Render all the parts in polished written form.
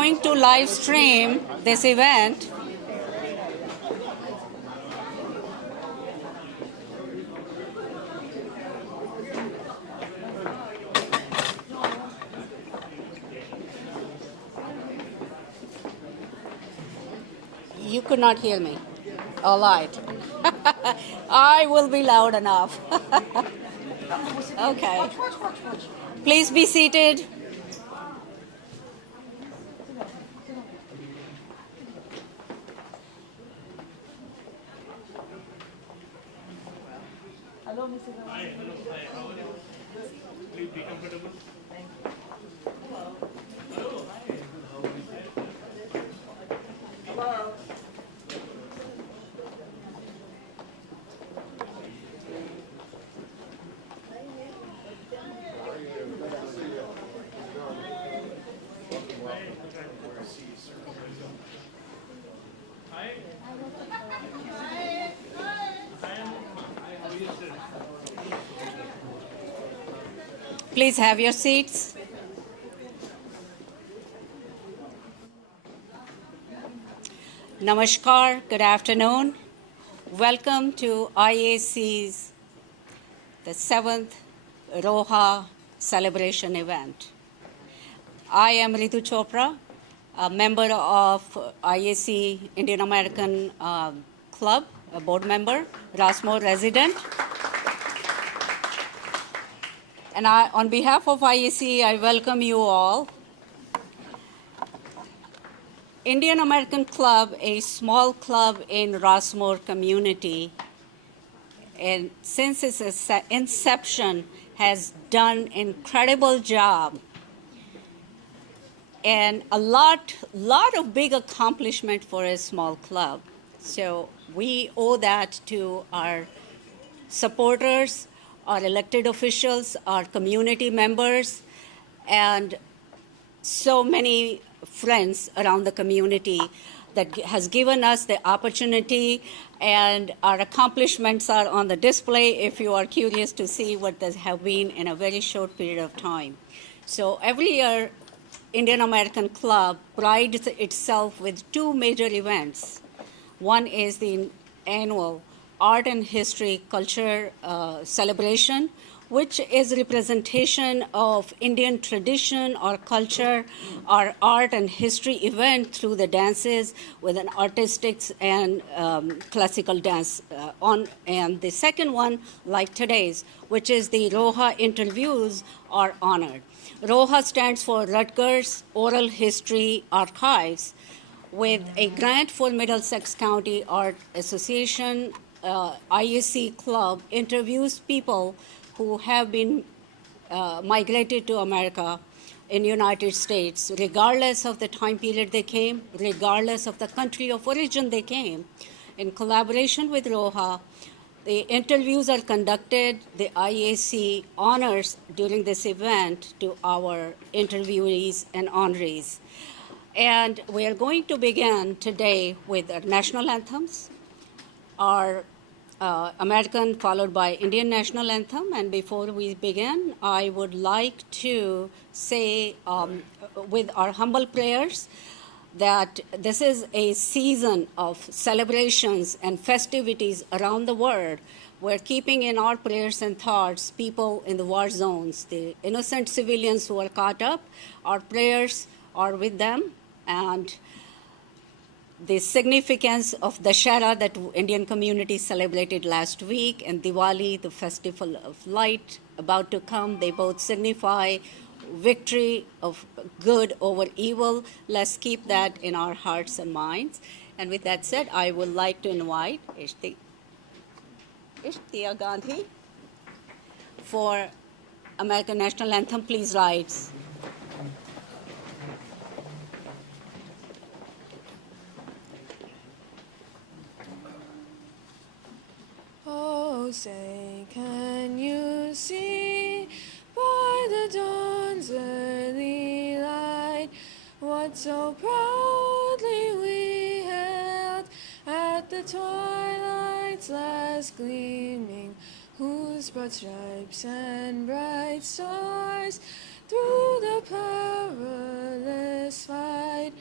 going to live stream this event. You could not hear me. All right. I will be loud enough. Okay. Please be seated. Hello, Mr. Hi, hello. Hi, how are you? Please be comfortable. Thank you. Hello. Hi. How are you? Hello. Please have your seats. Namaskar, good afternoon. Welcome to IAC's the 7th Roha celebration event. I am Ritu Chopra, a member of IAC Indian American Club, a board member, Rasmore resident. And on behalf of IAC, I welcome you all. Indian American Club, a small club in Rasmore community, and since its inception has done incredible job and a lot of big accomplishment for a small club. So we owe that to our supporters, our elected officials, our community members, and so many friends around the community that has given us the opportunity, and our accomplishments are on the display if you are curious to see what they have been in a very short period of time. So every year, Indian American Club prides itself with two major events. One is the annual Art and History Culture celebration, which is representation of Indian tradition or culture or art and history event through the dances with an artistic and classical dance on. And the second one, like today's, which is the Roha interviews, are honored. Roha stands for Rutgers Oral History Archives, with a grant for Middlesex County Art Association. IAC Club interviews people who have been migrated to America in United States, regardless of the time period they came, regardless of the country of origin they came. In collaboration with Roha, the interviews are conducted. The IAC honors during this event to our interviewees and honorees. And we are going to begin today with our national anthems, our American followed by Indian national anthem. And before we begin, I would like to say with our humble prayers that this is a season of celebrations and festivities around the world. We're keeping in our prayers and thoughts people in the war zones, the innocent civilians who are caught up. Our prayers are with them, and the significance of Dashera that Indian community celebrated last week, and Diwali, the festival of light about to come, they both signify victory of good over evil. Let's keep that in our hearts and minds. And with that said, I would like to invite Ishtiya Gandhi for American National Anthem. Please rise. Oh, say, can you see by the dawn's early light what so proudly we hailed at the twilight's last gleaming, whose broad stripes and bright stars through the perilous fight,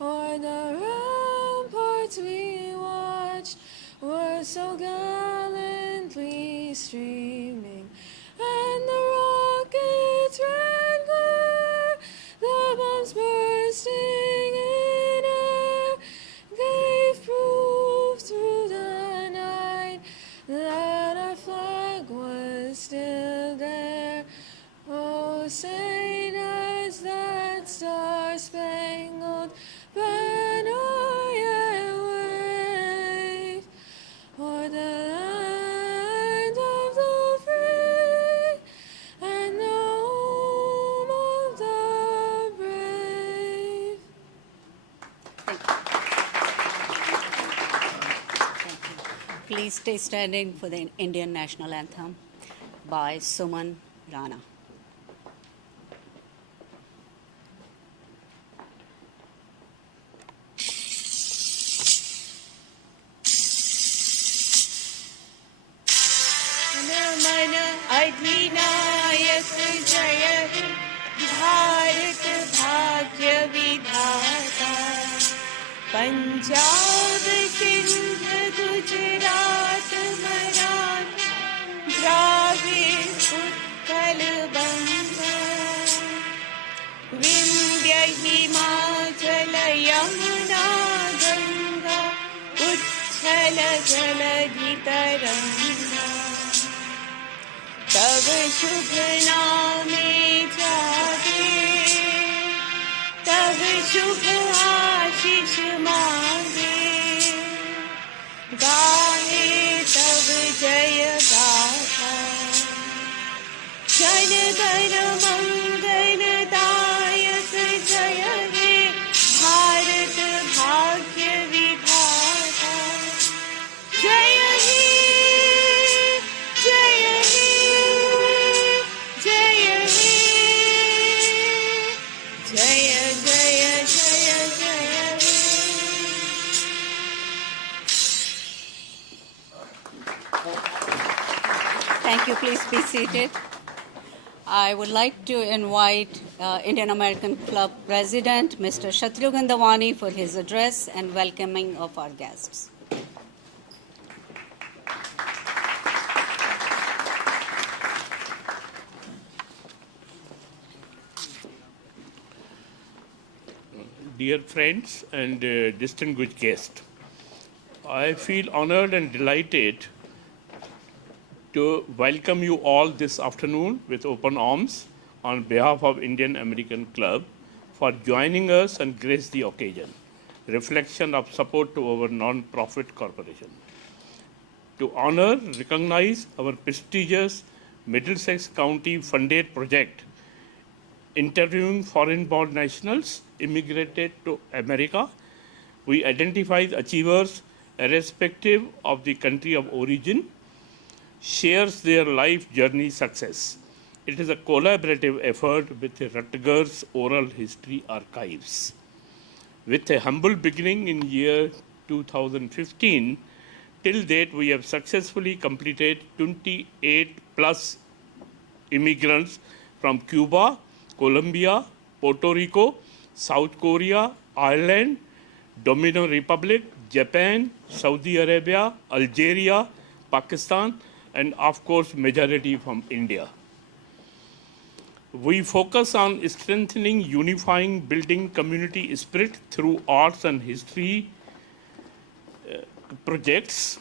o'er the ramparts we watched were so gallantly streaming, and the rockets' red glare, the bombs bursting in air, gave proof through the night that our flag was still there. Oh, say does that star-spangled banner yet wave o'er the land of the free and the home of the brave? Please stay standing for the Indian National Anthem by Suman Rana. मन अधिनायक जय हे भारत भाग्य विधाता पंजाब सिंध गुजरात मराठा द्राविड़ उत्कल बंगा विंध्य हिमाचल यमुना गंगा उच्छल जलधि तरंगा तब शुभ नामे जागे तब शुभ आशीष मांगे गाए तब जय गाथा जन गण मंगल दायक जय हे भारत भाग्य विधाता जय हे जय Thank you. Please be seated. I would like to invite Indian American Club President, Mr. Shatrughan Dawani, for his address and welcoming of our guests. Dear friends and distinguished guests, I feel honored and delighted to welcome you all this afternoon with open arms on behalf of Indian American Club for joining us and grace the occasion, reflection of support to our non-profit corporation. To honor, recognize our prestigious Middlesex County funded project interviewing foreign-born nationals immigrated to America, we identify achievers irrespective of the country of origin, shares their life journey success. It is a collaborative effort with Rutgers Oral History Archives. With a humble beginning in year 2015, till date we have successfully completed 28 plus immigrants from Cuba, Colombia, Puerto Rico, South Korea, Ireland, Dominican Republic, Japan, Saudi Arabia, Algeria, Pakistan, and of course majority from India. We focus on strengthening, unifying, building community spirit through arts and history projects,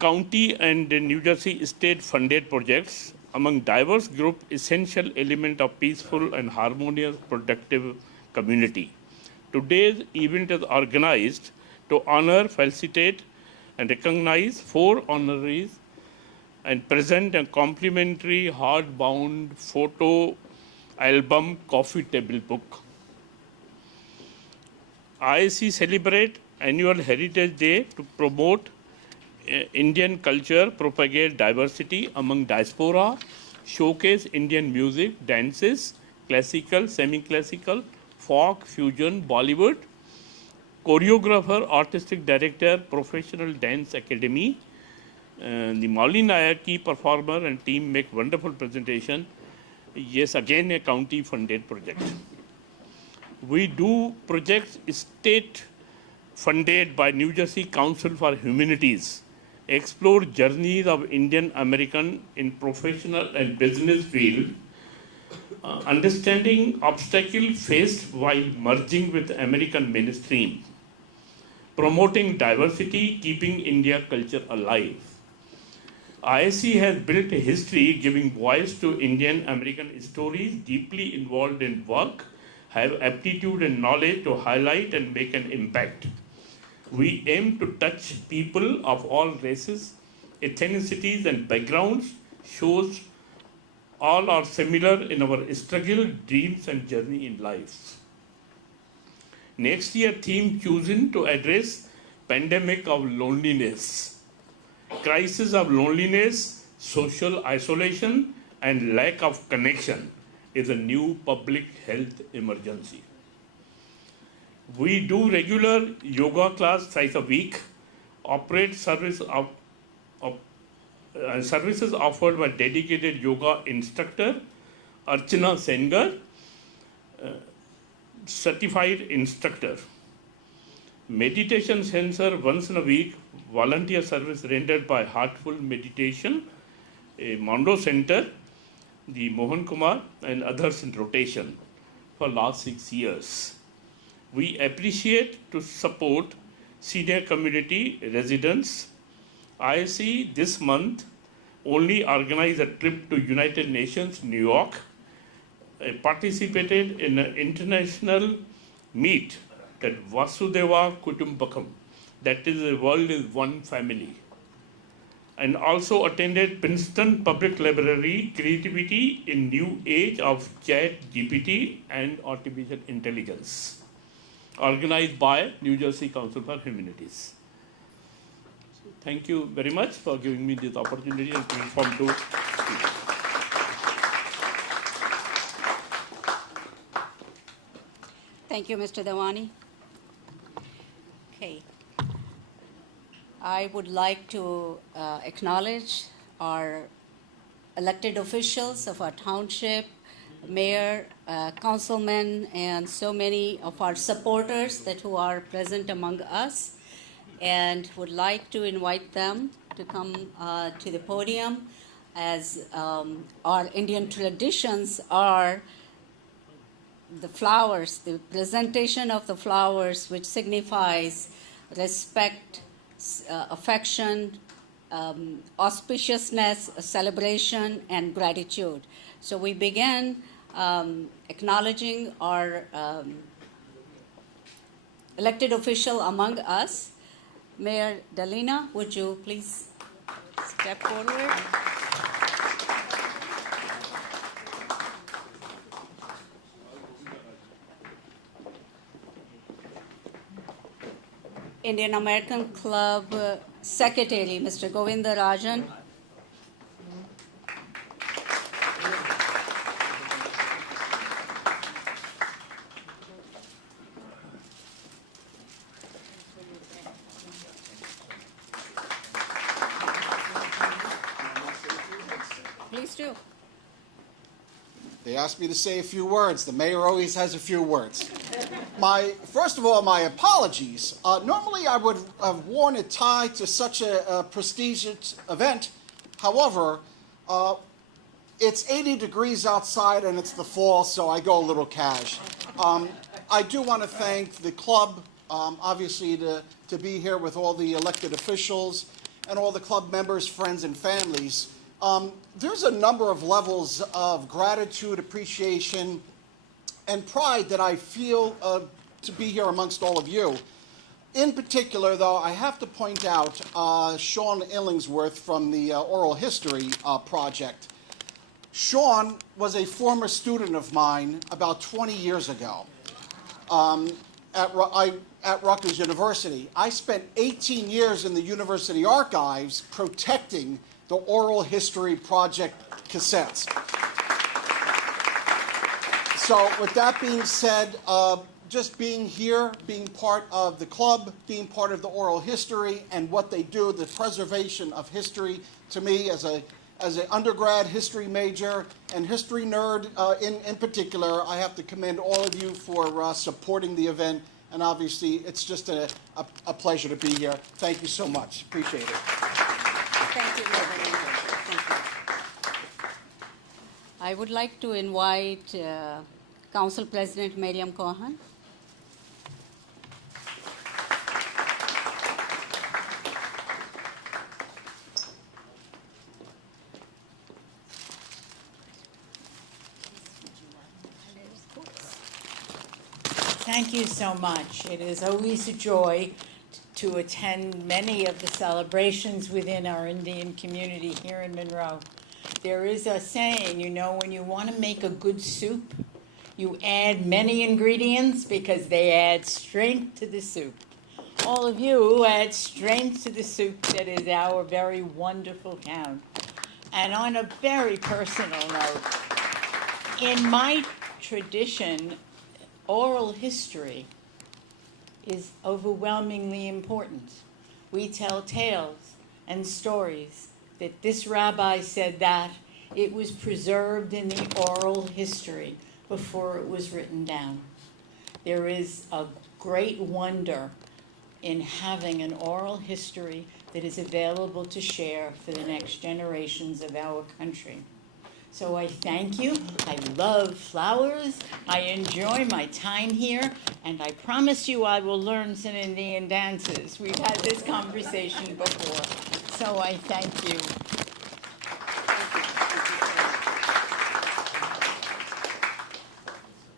county and New Jersey state funded projects among diverse group, essential element of peaceful and harmonious productive community. Today's event is organized to honor, felicitate, and recognize 4 honorees and present a complimentary hardbound photo album coffee table book. IAC celebrate annual Heritage Day to promote Indian culture, propagate diversity among diaspora, showcase Indian music, dances, classical, semi-classical, folk, fusion, Bollywood, choreographer, artistic director, Professional Dance Academy. The Mauli Nayak, key performer and team make wonderful presentation Yes, again a county funded project. We do projects state funded by New Jersey Council for Humanities, explore journeys of Indian American in professional and business field, understanding obstacles faced while merging with American mainstream, promoting diversity, keeping India culture alive. ISC has built a history giving voice to Indian American stories, deeply involved in work, have aptitude and knowledge to highlight and make an impact. We aim to touch people of all races, ethnicities and backgrounds, shows all are similar in our struggle, dreams and journey in life. Next year theme chosen to address pandemic of loneliness. Crisis of loneliness, social isolation, and lack of connection is a new public health emergency. We do regular yoga class thrice a week, operate services offered by dedicated yoga instructor, Archana Sengar, certified instructor. Meditation center once in a week, volunteer service rendered by Heartful Meditation, a Mondo Center, the Mohan Kumar and others in rotation for last 6 years. We appreciate to support senior community residents. ISC this month only organized a trip to United Nations, New York, participated in an international meet that Vasudeva Kutumbakam, that is the world is one family, and also attended Princeton Public Library Creativity in New Age of Chat GPT and Artificial Intelligence, organized by New Jersey Council for Humanities. Thank you very much for giving me this opportunity and platform to speak. Thank you, Mr. Dewani. Okay. I would like to acknowledge our elected officials of our township, mayor, councilmen, and so many of our supporters that who are present among us, and would like to invite them to come to the podium as our Indian traditions are the flowers, the presentation of the flowers, which signifies respect, affection, auspiciousness, celebration, and gratitude. So we begin acknowledging our elected official among us. Mayor Dalina, would you please step forward? Indian American Club Secretary, Mr. Govinda Rajan. Please do. They asked me to say a few words. The mayor always has a few words. First of all, my apologies. Normally, I would have worn a tie to such a prestigious event. However, it's 80 degrees outside and it's the fall, so I go a little cash. I do want to thank the club, obviously, to be here with all the elected officials and all the club members, friends, and families. There's a number of levels of gratitude, appreciation, and pride that I feel to be here amongst all of you. In particular, though, I have to point out Sean Illingsworth from the Oral History Project. Sean was a former student of mine about 20 years ago at Rutgers University. I spent 18 years in the university archives protecting the Oral History Project cassettes. So with that being said, just being here, being part of the club, being part of the oral history and what they do, the preservation of history, to me as a as an undergrad history major and history nerd in particular, I have to commend all of you for supporting the event. And obviously, it's just a pleasure to be here. Thank you so much. Appreciate it. Thank you, Reverend. Thank you. I would like to invite Council President Miriam Cohen. Thank you so much. It is always a joy to attend many of the celebrations within our Indian community here in Monroe. There is a saying, you know, when you want to make a good soup, you add many ingredients because they add strength to the soup. All of you add strength to the soup that is our very wonderful town. And on a very personal note, in my tradition, oral history is overwhelmingly important. We tell tales and stories that this rabbi said that it was preserved in the oral history before it was written down. There is a great wonder in having an oral history that is available to share for the next generations of our country. So I thank you. I love flowers. I enjoy my time here. And I promise you I will learn some Indian dances. We've had this conversation before. So I thank you.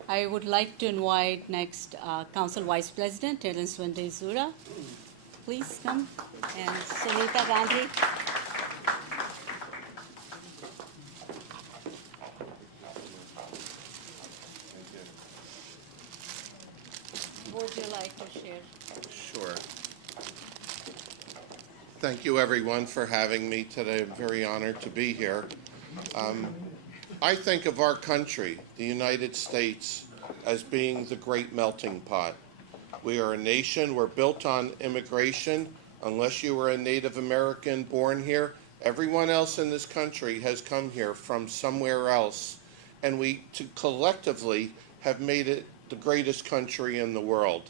I would like to invite next Council Vice President Terence Zura. Please come. And Sunita Gandhi. Would you like to share? Sure. Thank you, everyone, for having me today. I'm very honored to be here. I think of our country, the United States, as being the great melting pot. We are a nation. We're built on immigration. Unless you were a Native American born here, everyone else in this country has come here from somewhere else. And we collectively have made it the greatest country in the world.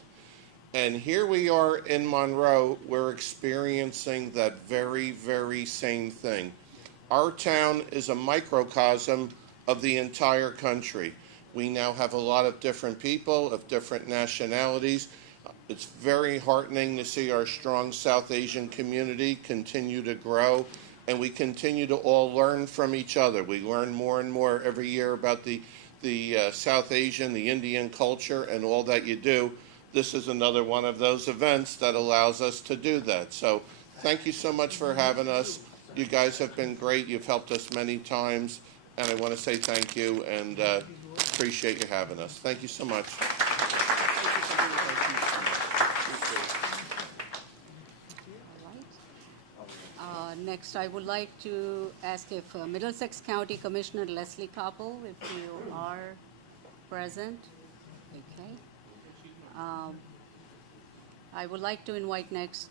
And here we are in Monroe, we're experiencing that very, very same thing. Our town is a microcosm of the entire country. We now have a lot of different people of different nationalities. It's very heartening to see our strong South Asian community continue to grow, and we continue to all learn from each other. We learn more and more every year about the South Asian, the Indian culture, and all that you do. This is another one of those events that allows us to do that. So thank you so much for having us. You guys have been great. You've helped us many times, and I want to say thank you and appreciate you having us. Thank you so much. Next, I would like to ask if Middlesex County Commissioner Leslie Koppel, if you are present. Okay. I would like to invite next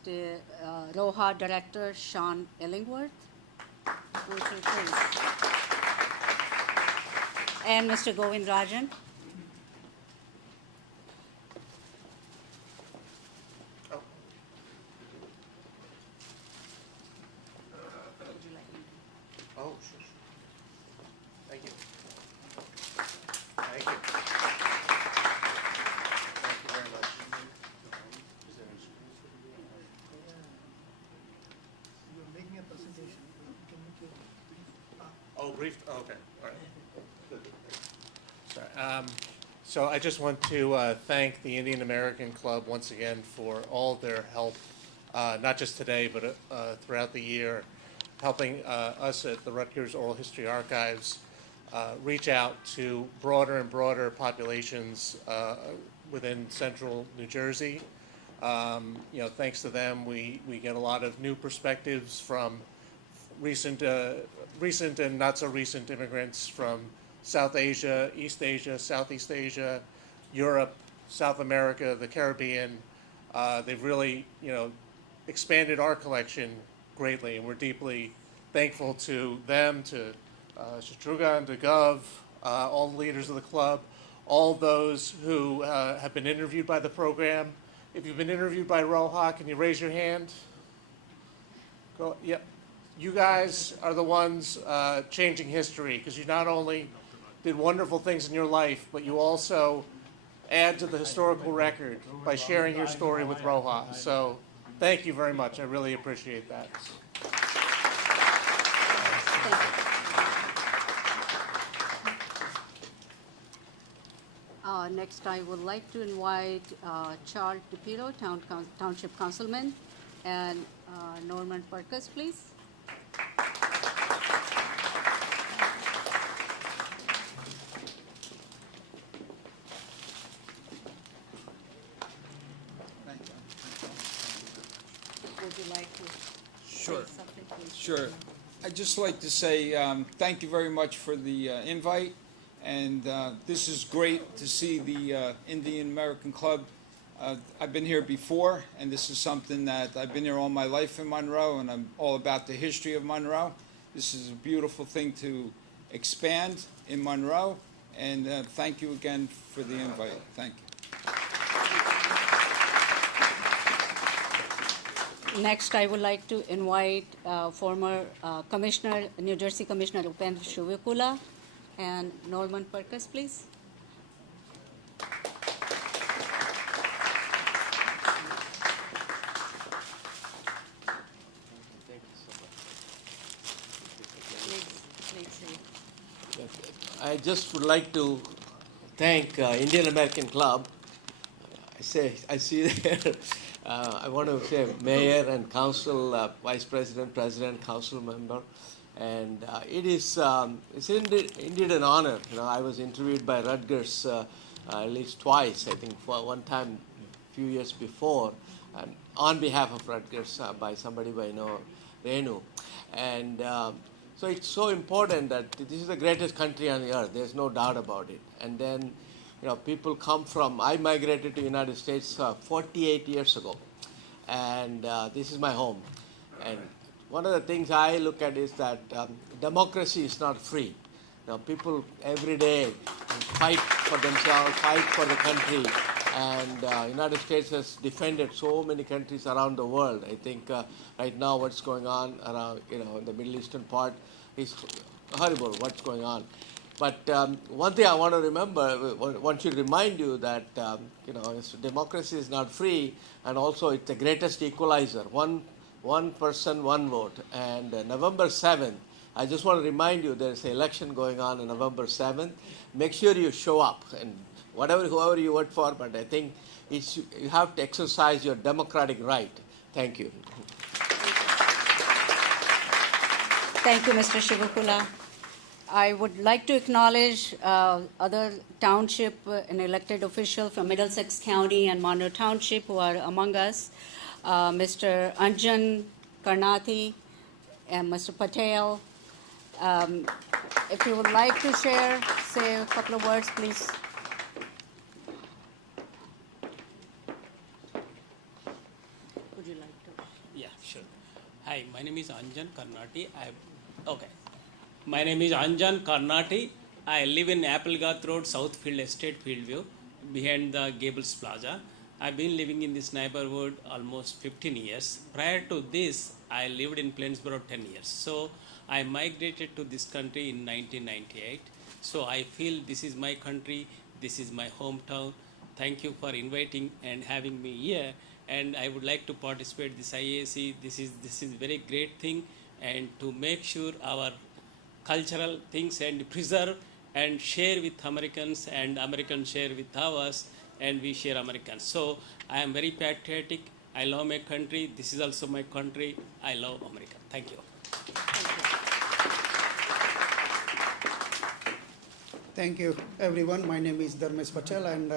ROHA Director Sean Illingworth. Would you please? And Mr. Govind Rajan. Oh, sure. Thank you. Thank you. Thank you very much. You're making a presentation. Can you Oh, brief, oh, okay, all right. Sorry. So I just want to thank the Indian American Club once again for all their help, not just today, but throughout the year, helping us at the Rutgers Oral History Archives reach out to broader and broader populations within central New Jersey. Thanks to them, we get a lot of new perspectives from recent and not so recent immigrants from South Asia, East Asia, Southeast Asia, Europe, South America, the Caribbean. They've really, expanded our collection greatly, and we're deeply thankful to them, to Shatrughn, to Gov, all the leaders of the club, all those who have been interviewed by the program. If you've been interviewed by Roha, can you raise your hand? Go, yep. You guys are the ones changing history, because you not only did wonderful things in your life, but you also add to the historical record by sharing your story with Roha. So thank you very much. I really appreciate that. Next, I would like to invite Charles DePilo, Township Councilman, and Norman Perkins, please. Would you like to Sure. say something, please? Sure. I'd just like to say thank you very much for the invite, and this is great to see the Indian American Club. I've been here before, and this is something that I've been here all my life in Monroe, and I'm all about the history of Monroe. This is a beautiful thing to expand in Monroe, and thank you again for the invite. Thank you. Next, I would like to invite former Commissioner, New Jersey Commissioner Upendra Shivakula, and Norman Perkins, please. I just would like to thank Indian American Club. I see there. I want to say mayor and council, vice president, president, council member, and it's indeed an honor. You know, I was interviewed by Rutgers at least twice. I think for one time, a few years before, and on behalf of Rutgers by somebody by Renu, and. So it's so important that this is the greatest country on the earth. There's no doubt about it. And then, people come from. I migrated to the United States 48 years ago, and this is my home. And one of the things I look at is that democracy is not free. People every day fight for themselves, fight for the country, and United States has defended so many countries around the world. I think right now what's going on around, in the Middle Eastern part is horrible. What's going on? But one thing I want to remember, want to remind you that democracy is not free, and also it's the greatest equalizer. One person, one vote. And November 7th, I just want to remind you there's an election going on November 7th. Make sure you show up, and whoever you vote for, but I think you have to exercise your democratic right. Thank you. Thank you, Mr. Shivakula. I would like to acknowledge other township and elected officials from Middlesex County and Monroe Township who are among us. Mr. Anjan Karnati and Mr. Patel. If you would like to say a couple of words, please. Would you like to? Yeah, sure. Hi, my name is Anjan Karnati. My name is Anjan Karnati. I live in Applegarth Road, Southfield Estate, Fieldview, behind the Gables Plaza. I've been living in this neighborhood almost 15 years. Prior to this, I lived in Plainsboro 10 years. So I migrated to this country in 1998. So I feel this is my country, this is my hometown. Thank you for inviting and having me here. And I would like to participate this IAC. This is very great thing, and to make sure our cultural things and preserve and share with Americans, and Americans share with ours, and we share Americans. So I am very patriotic. I love my country. This is also my country. I love America. Thank you. Thank you, everyone. My name is Dharmesh Patel, and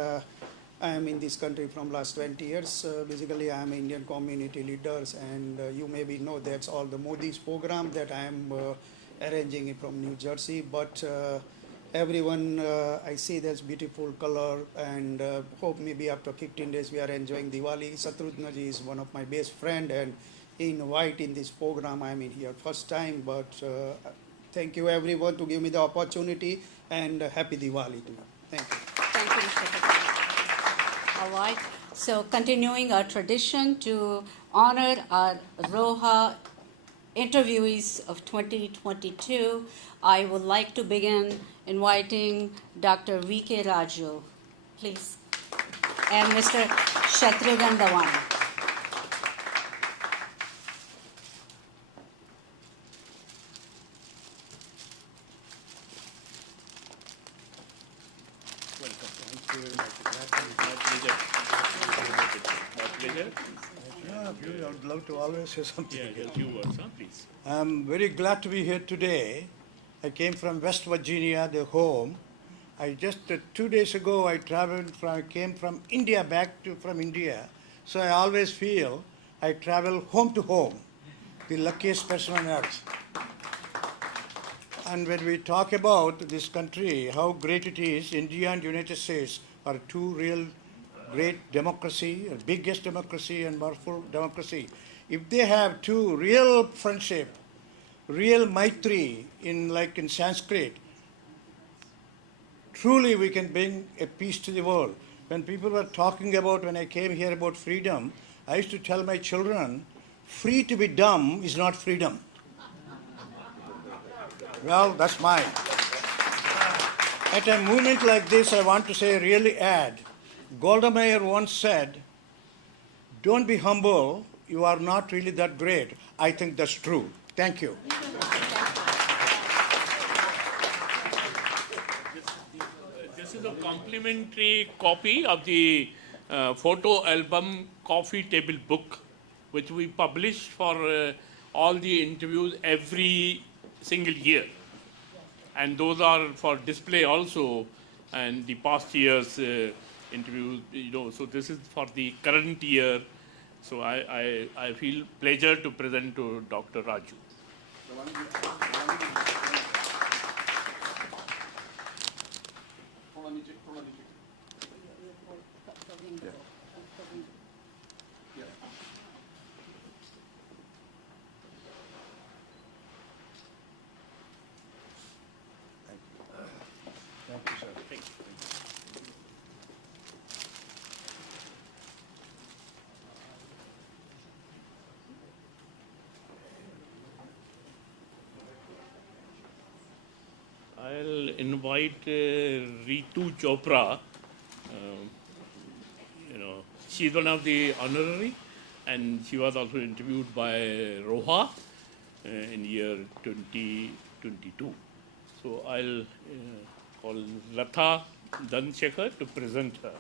I am in this country from last 20 years. Basically, I am Indian community leaders, and you maybe know that's all the Modi's program that I am arranging it from New Jersey. But everyone, I see there's beautiful color, and hope maybe after 15 days we are enjoying Diwali. Satrughna ji is one of my best friend, and in white in this program. I'm in here first time, but thank you everyone to give me the opportunity, and happy Diwali to you. Thank you. Thank you, Mr. Patel. All right. So continuing our tradition to honor our Roha interviewees of 2022, I would like to begin inviting Dr. V.K. Raju, please, and Mr. Shatrughan Dawani. I would love to always say something. Yeah, just few words, please. I'm very glad to be here today. I came from West Virginia, the home. I just 2 days ago I came from India from India. So I always feel I travel home to home, the luckiest person on earth. And when we talk about this country, how great it is, India and United States are two real great democracy, biggest democracy and powerful democracy. If they have two real friendship, real maitri in Sanskrit, truly we can bring a peace to the world. When people were talking about, when I came here about freedom, I used to tell my children, free to be dumb is not freedom. Well, that's mine. At a movement like this, I want to say, really add, Golda Meir once said, don't be humble, you are not really that great. I think that's true. Thank you. This is a complimentary copy of the photo album coffee table book, which we publish for all the interviews every single year. And those are for display also, and the past year's interviews, so this is for the current year. So I feel pleasure to present to Dr. Raju. Thank you, sir. I'll invite Ritu Chopra. She's one of the honorary, and she was also interviewed by Roha in year 2022. So I'll call Latha Dhansekhar to present her.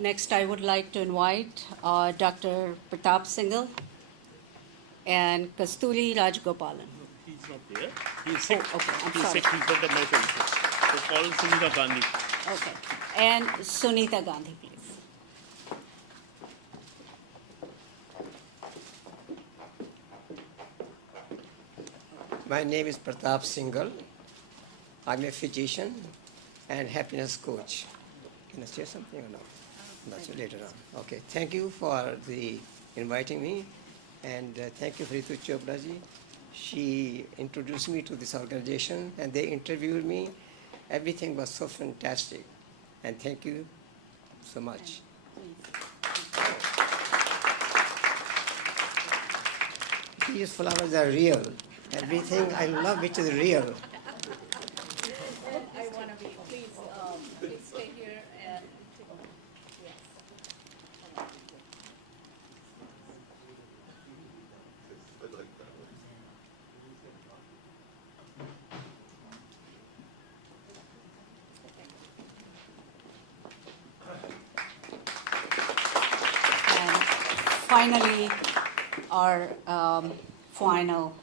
Next, I would like to invite Dr. Pratap Singhal and Kasturi Rajgopalan. He's not there. He's sick. Oh, okay, I'm He's sorry. sick. He's got a message. So call Sunita Gandhi. Okay. And Sunita Gandhi, please. My name is Pratap Singhal. I'm a physician and happiness coach. Can I say something or no? That's later on. Okay. Thank you for inviting me, and thank you for Ritu Chopra ji. She introduced me to this organization, and they interviewed me. Everything was so fantastic, and thank you so much. These flowers are real. Everything I love which is real. I want to be, please stay here and finally, our final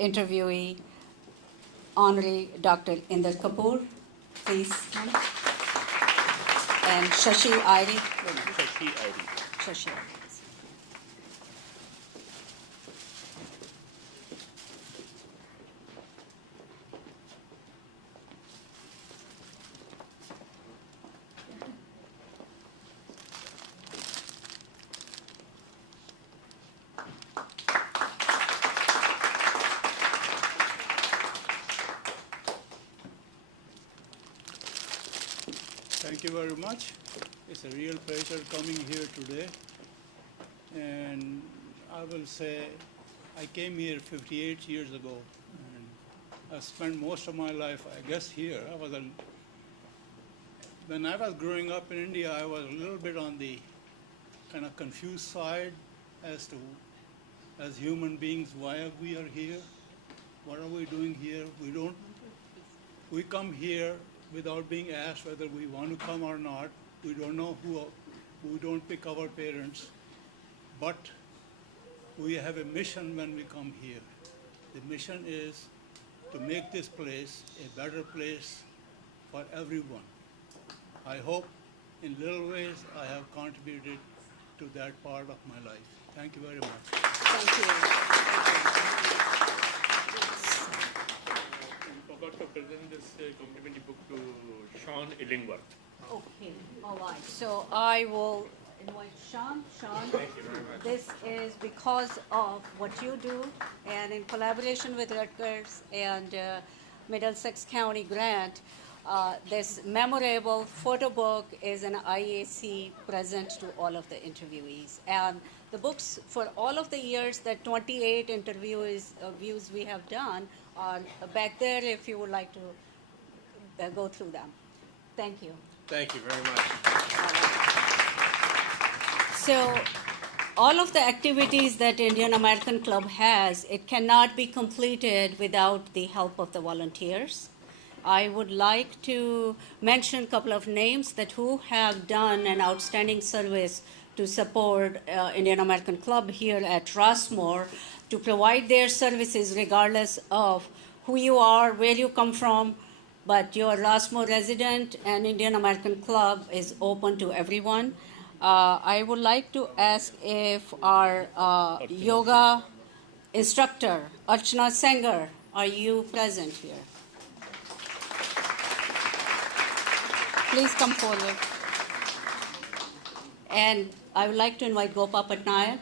interviewee, Honorary Dr. Inder Kapoor, please. and Shashi Airi. Shashi Airi. Shashi Airi. Thank you very much. It's a real pleasure coming here today. And I will say I came here 58 years ago. And I spent most of my life, I guess, here. When I was growing up in India, I was a little bit on the kind of confused side as to, as human beings, why we are here. What are we doing here? We come here without being asked whether we want to come or not. We don't know we don't pick our parents. But we have a mission when we come here. The mission is to make this place a better place for everyone. I hope in little ways I have contributed to that part of my life. Thank you very much. Thank We forgot to present this complimentary book to Sean Illingworth. Okay, all right. So I will invite Sean. Sean, Thank you very much. this is because of what you do, and in collaboration with Rutgers and Middlesex County Grant, this memorable photo book is an IAC present to all of the interviewees. And the books for all of the years, that 28 interviews we have done, are back there if you would like to go through them. Thank you. Thank you very much. So all of the activities that Indian American Club has, it cannot be completed without the help of the volunteers. I would like to mention a couple of names that who have done an outstanding service to support Indian American Club here at Rossmore, to provide their services regardless of who you are, where you come from, but you're a Rossmore resident, and Indian American Club is open to everyone. I would like to ask if our yoga instructor, Archana Sanger, are you present here? Please come forward. And I would like to invite Gopa Patnaik.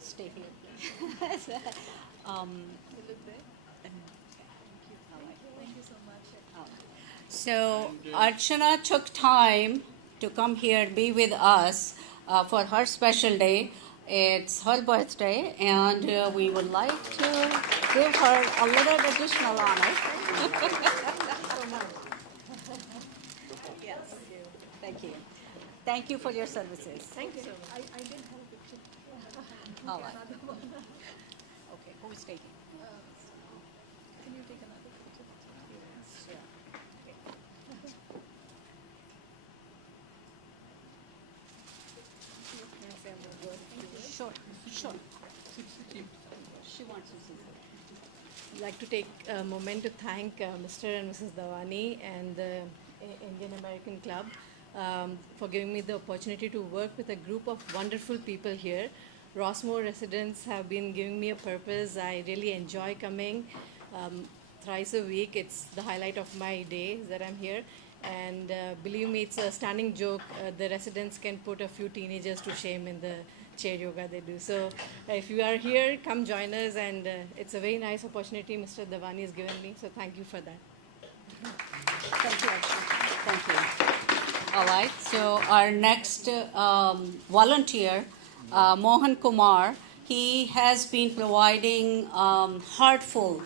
Stay here. So Archana took time to come here and be with us for her special day. It's her birthday, and we would like to give her a little additional honor. Yes. Thank you. Thank you for your services. Thank you. I did have a picture. All right. Okay, who's taking? Can you take another picture? Sure. Sure, sure. She wants to see. I'd like to take a moment to thank Mr. and Mrs. Dawani and the Indian American Club for giving me the opportunity to work with a group of wonderful people here. Rossmore residents have been giving me a purpose. I really enjoy coming thrice a week. It's the highlight of my day that I'm here. And believe me, it's a standing joke. The residents can put a few teenagers to shame in the chair yoga they do. So if you are here, come join us. And it's a very nice opportunity Mr. Dawani has given me. So thank you for that. Thank you, Archana. Thank you. All right, so our next volunteer, Mohan Kumar, he has been providing heartful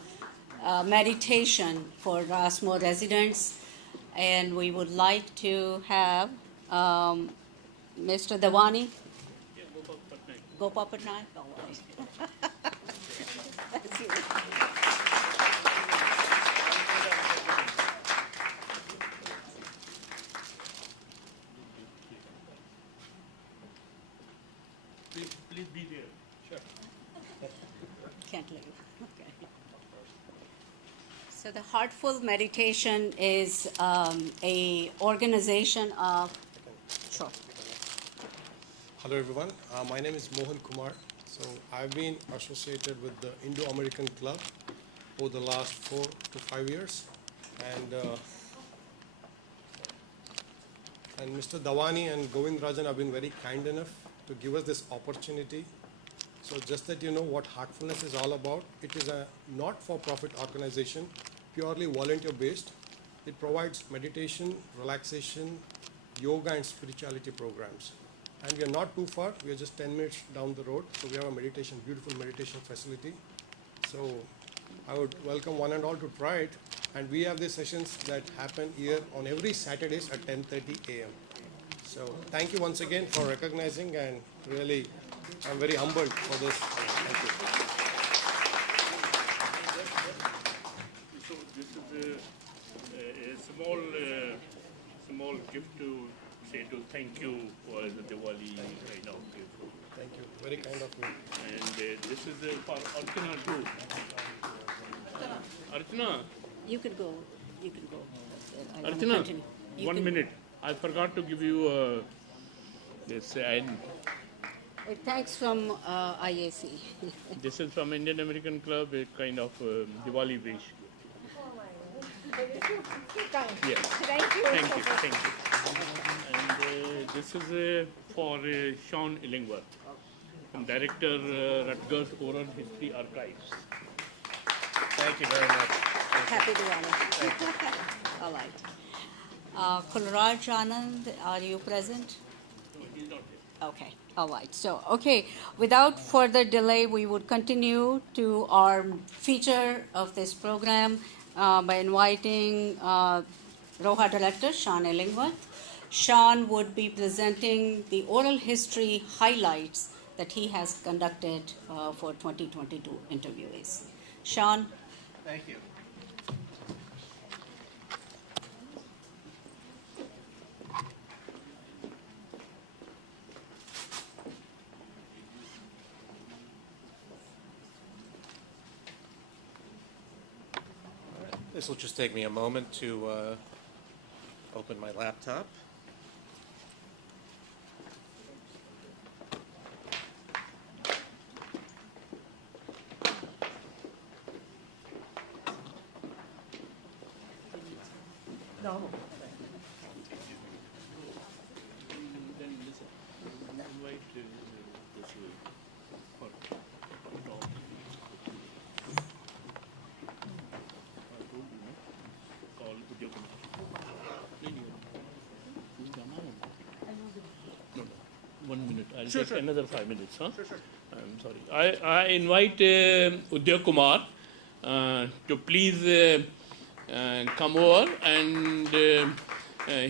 meditation for Rossmore residents, and we would like to have Mr. Dawani. Gopa Patnaik. All right. That's you. please be there. Sure. Can't leave. Okay. So the Heartful Meditation is a organization of. Sure. Hello everyone, my name is Mohan Kumar. So I've been associated with the Indo-American Club for the last 4 to 5 years, and Mr. Dawani and Govind Rajan have been very kind enough to give us this opportunity. So just that you know what Heartfulness is all about, it is a not-for-profit organization, purely volunteer-based. It provides meditation, relaxation, yoga and spirituality programs. And we are not too far, we are just 10 minutes down the road. So we have a meditation, beautiful meditation facility. So I would welcome one and all to try it. And we have these sessions that happen here on every Saturdays at 10:30 a.m. So thank you once again for recognizing, and really I'm very humbled for this. Thank you. So this is a small gift to say to thank you for the Diwali kind of gift. Thank you. Very kind of you. And this is for Archana too. Archana. You can go. You can go. I wanna Archana, continue. You 1 can- minute. I forgot to give you this. Thanks from IAC. This is from Indian American Club, a kind of Diwali wish. Yes. Thank you. Thank you. Thank you. And this is for Sean Illingworth, from Director Rutgers Oral History Archives. Thank you very much. Happy Diwali. All right. Kulraj Anand, are you present? Okay, all right. So, okay, without further delay, we would continue to our feature of this program by inviting Roha Director Sean Illingworth. Sean would be presenting the oral history highlights that he has conducted for 2022 interviewees. Sean? Thank you. This will just take me a moment to open my laptop. No. Then listen, invite this way for talk. I told you, no? Call Udyog Kumar. No, 1 minute. I'll Sure, take sure. another 5 minutes, huh? Sure, sure. I'm sorry. I invite Udyog Kumar to please come over, and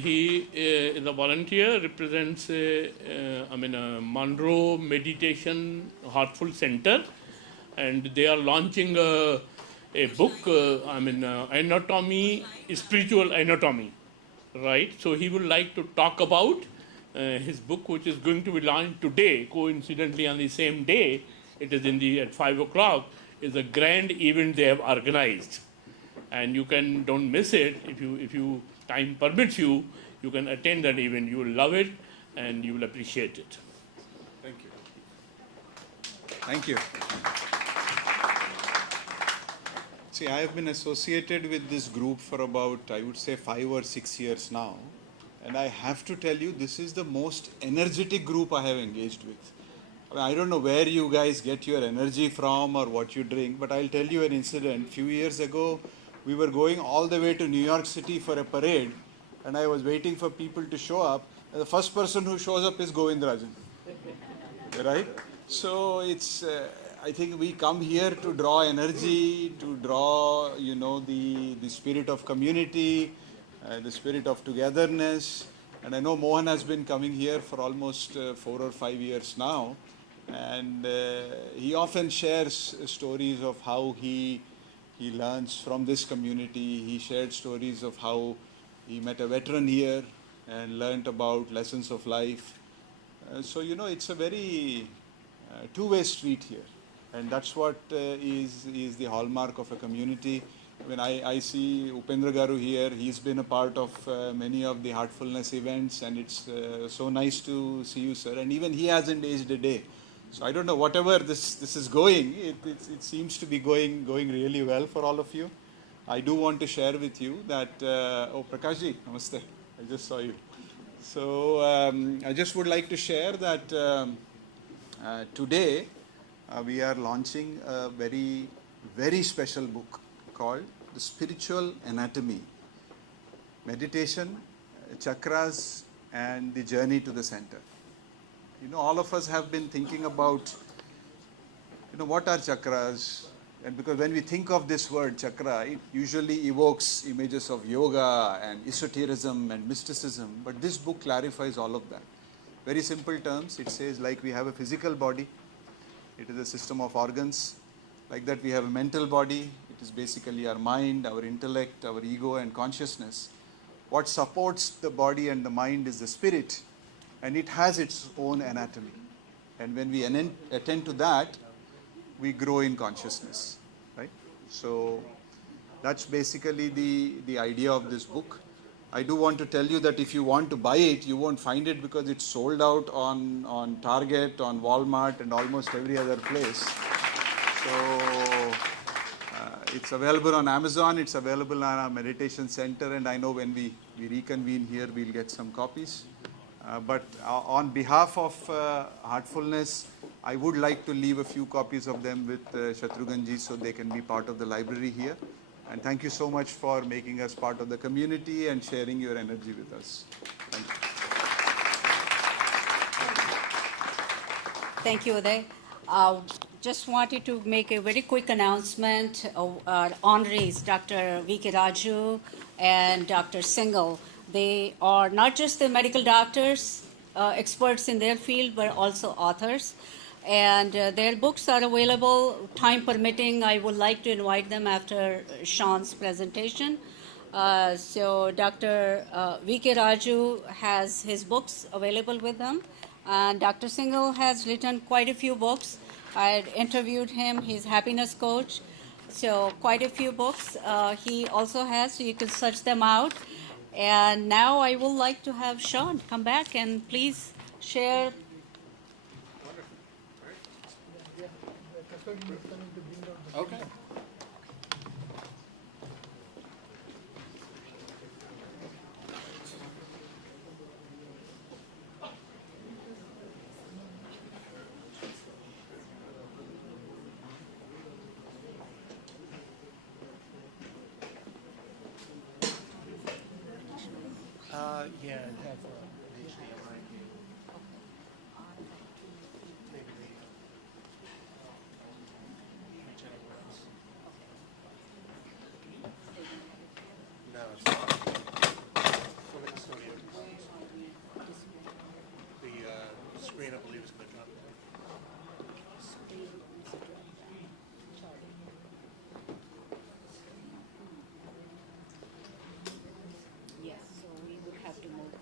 he is a volunteer, represents Monroe Meditation Heartful Center, and they are launching a book, anatomy, spiritual anatomy, right? So he would like to talk about his book, which is going to be launched today, coincidentally on the same day. It is at 5 o'clock. Is a grand event they have organized, and you don't miss it. If you time permits you, you can attend that event. You will love it, and you will appreciate it. Thank you. Thank you. See, I have been associated with this group for about, I would say, 5 or 6 years now. And I have to tell you, this is the most energetic group I have engaged with. I don't know where you guys get your energy from or what you drink, but I'll tell you an incident. A few years ago, we were going all the way to New York City for a parade, and I was waiting for people to show up. And the first person who shows up is Govind Rajan. Right? So it's, I think we come here to draw energy, to draw, the spirit of community, the spirit of togetherness. And I know Mohan has been coming here for almost 4 or 5 years now. And he often shares stories of how he learns from this community. He shared stories of how he met a veteran here and learned about lessons of life. So, it's a very two-way street here. And that's what is the hallmark of a community. When I see Upendra Garu here, he's been a part of many of the Heartfulness events, and it's so nice to see you, sir. And even he hasn't aged a day. So I don't know, whatever this is going, it seems to be going really well for all of you. I do want to share with you that, oh, Prakashji, namaste. I just saw you. So I just would like to share that today we are launching a very, very special book called The Spiritual Anatomy, Meditation, Chakras, and the Journey to the Center. You know, all of us have been thinking about, you know, what are chakras? And because when we think of this word chakra, it usually evokes images of yoga and esotericism and mysticism, but this book clarifies all of that. Very simple terms, it says like we have a physical body, it is a system of organs. Like that we have a mental body, it is basically our mind, our intellect, our ego and consciousness. What supports the body and the mind is the spirit, and it has its own anatomy. And when we attend to that, we grow in consciousness, right? So that's basically the idea of this book. I do want to tell you that if you want to buy it, you won't find it because it's sold out on Target, on Walmart, and almost every other place. So it's available on Amazon, it's available on our meditation center, and I know when we reconvene here, we'll get some copies. But on behalf of Heartfulness, I would like to leave a few copies of them with Shatrughanji so they can be part of the library here. And thank you so much for making us part of the community and sharing your energy with us. Thank you. Thank you, Uday. Just wanted to make a very quick announcement. Our honorees, Dr. V.K. Raju and Dr. Singhal, they are not just the medical doctors, experts in their field, but also authors. And their books are available, time permitting. I would like to invite them after Sean's presentation. So Dr. V.K. Raju has his books available with them. And Dr. Singhal has written quite a few books. I interviewed him, he's happiness coach. So quite a few books he also has, so you can search them out. And now I would like to have Sean come back and please share. Okay. Yeah, have no, it's not. The screen, I believe, is going to drop. Yes, so we would have to move this.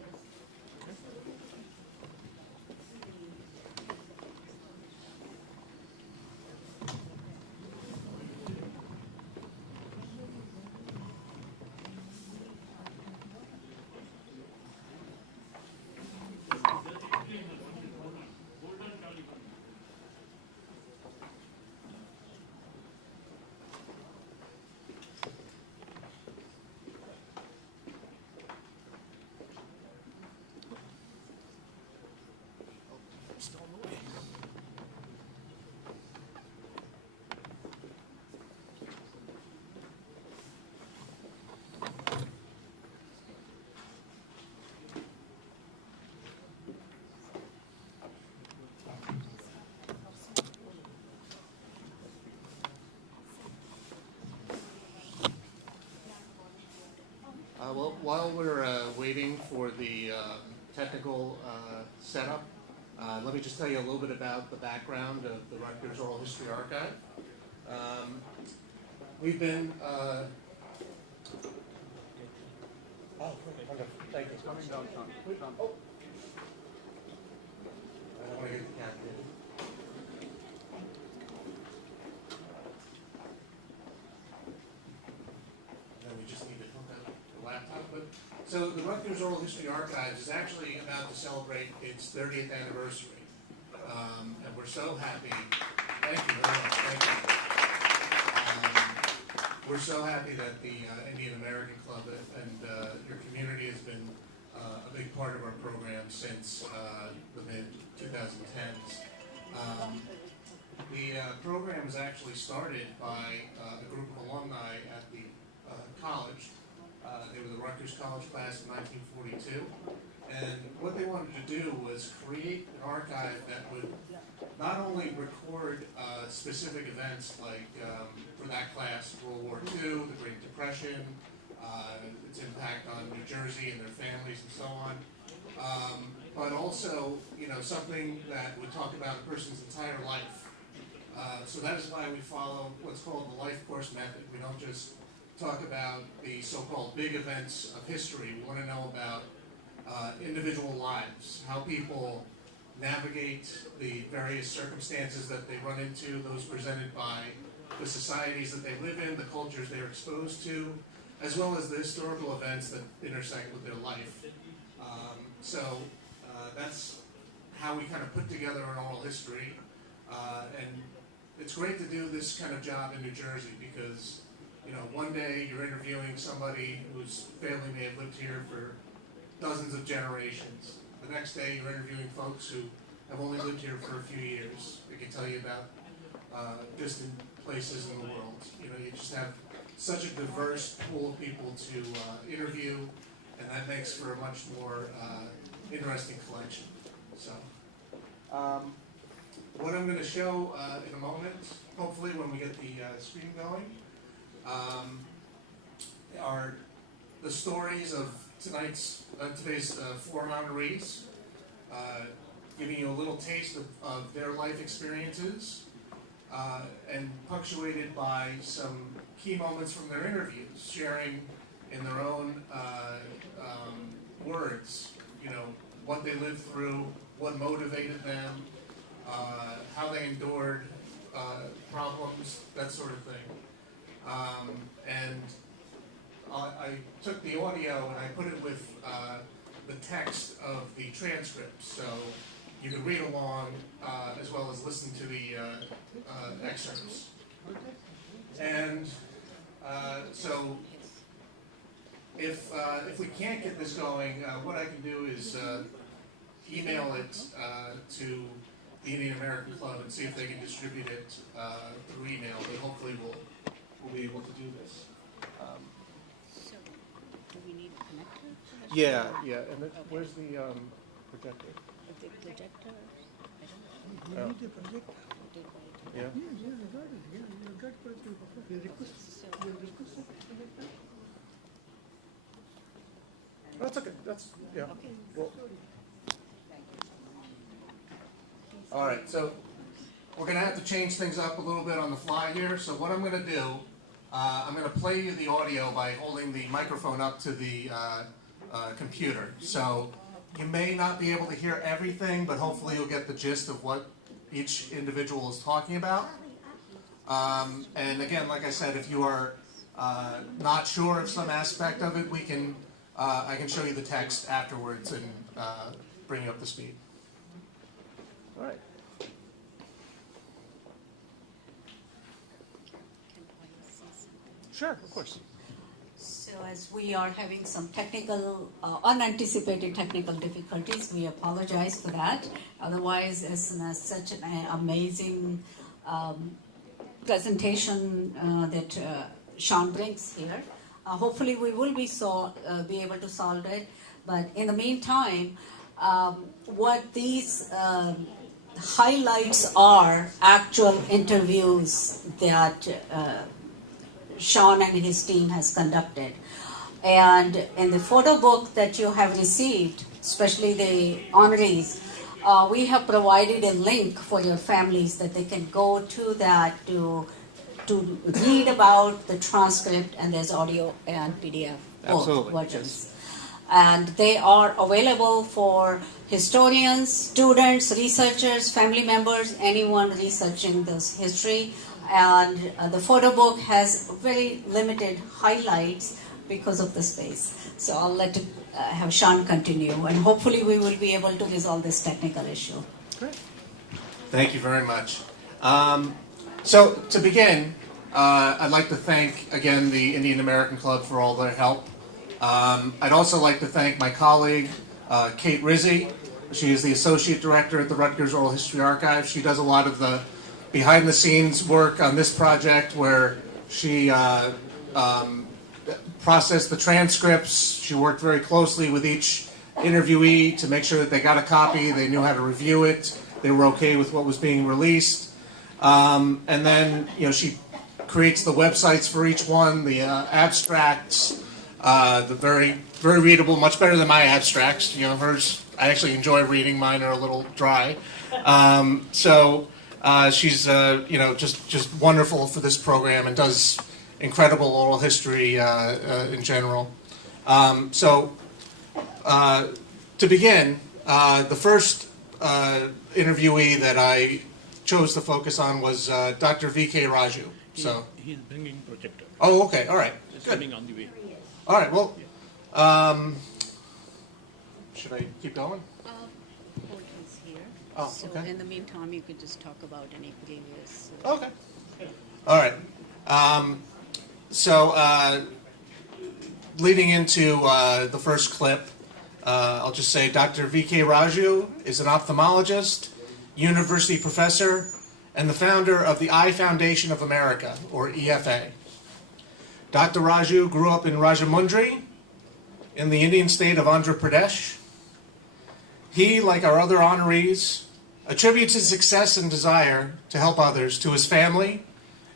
Well, while we're waiting for the technical setup, let me just tell you a little bit about the background of the Rutgers Oral History Archive. We've been... oh, wonderful. Thank you. Coming down, Sean. Oh. I don't want to get the cat in. So the Rutgers Oral History Archives is actually about to celebrate its 30th anniversary. And we're so happy. Thank you very much. Thank you. We're so happy that the Indian American Club and your community has been a big part of our program since the mid-2010s. The program was actually started by a group of alumni at the college. They were the Rutgers College class of 1942. And what they wanted to do was create an archive that would not only record specific events like, for that class, World War II, the Great Depression, its impact on New Jersey and their families and so on, but also, something that would talk about a person's entire life. So that is why we follow what's called the life course method. We don't just talk about the so-called big events of history. We want to know about individual lives, how people navigate the various circumstances that they run into, those presented by the societies that they live in, the cultures they're exposed to, as well as the historical events that intersect with their life. So that's how we kind of put together an oral history. And it's great to do this kind of job in New Jersey because, one day you're interviewing somebody whose family may have lived here for dozens of generations. The next day you're interviewing folks who have only lived here for a few years. They can tell you about distant places in the world. You just have such a diverse pool of people to interview, and that makes for a much more interesting collection. So, what I'm going to show in a moment, hopefully when we get the screen going, are the stories of today's four honorees, giving you a little taste of their life experiences, and punctuated by some key moments from their interviews, sharing in their own words, what they lived through, what motivated them, how they endured problems, that sort of thing. And I took the audio and I put it with the text of the transcript, so you can read along as well as listen to the excerpts. And so if we can't get this going, what I can do is email it to the Indian American Club and see if they can distribute it through email, but hopefully we'll be able to do this. So, do we need a connector? Yeah. And where's the projector? The projector? I don't know. Oh. Need a projector. Yeah. Yes, I got it. Yeah, you got projector. You requested projector? That's okay. That's, yeah. Okay. Well, all right, so we're going to have to change things up a little bit on the fly here. So what I'm going to do, I'm going to play you the audio by holding the microphone up to the computer. So you may not be able to hear everything, but hopefully you'll get the gist of what each individual is talking about. And again, like I said, if you are not sure of some aspect of it, I can show you the text afterwards and bring you up to speed. All right. Sure, of course. So as we are having some technical, unanticipated technical difficulties, we apologize for that. Otherwise, it's such an amazing presentation that Sean brings here. Hopefully we will be able to solve it. But in the meantime, what these highlights are actual interviews that Sean and his team has conducted. And in the photo book that you have received, especially the honorees, we have provided a link for your families that they can go to that to read about the transcript, and there's audio and PDF both versions. Yes. And they are available for historians, students, researchers, family members, anyone researching this history. And the photo book has very limited highlights because of the space. So I'll have Sean continue, and hopefully we will be able to resolve this technical issue. Thank you very much. So to begin, I'd like to thank again the Indian American Club for all their help. I'd also like to thank my colleague, Kate Rizzi. She is the Associate Director at the Rutgers Oral History Archive. She does a lot of the behind-the-scenes work on this project where she processed the transcripts. She worked very closely with each interviewee to make sure that they got a copy, they knew how to review it, they were okay with what was being released. And then, she creates the websites for each one, the abstracts, the very, very readable, much better than my abstracts. Hers, I actually enjoy reading. Mine are a little dry. She's, just wonderful for this program and does incredible oral history in general. To begin, the first interviewee that I chose to focus on was Dr. V.K. Raju. He's bringing projector. Oh, okay, all right. It's Good. coming on the way. All right, well, should I keep going? Is here. Oh, So okay. in the meantime, you could just talk about any previous. Okay. All right. Leading into the first clip, I'll just say Dr. V.K. Raju is an ophthalmologist, university professor, and the founder of the Eye Foundation of America, or EFA. Dr. Raju grew up in Rajamundry in the Indian state of Andhra Pradesh. He, like our other honorees, attributes his success and desire to help others to his family,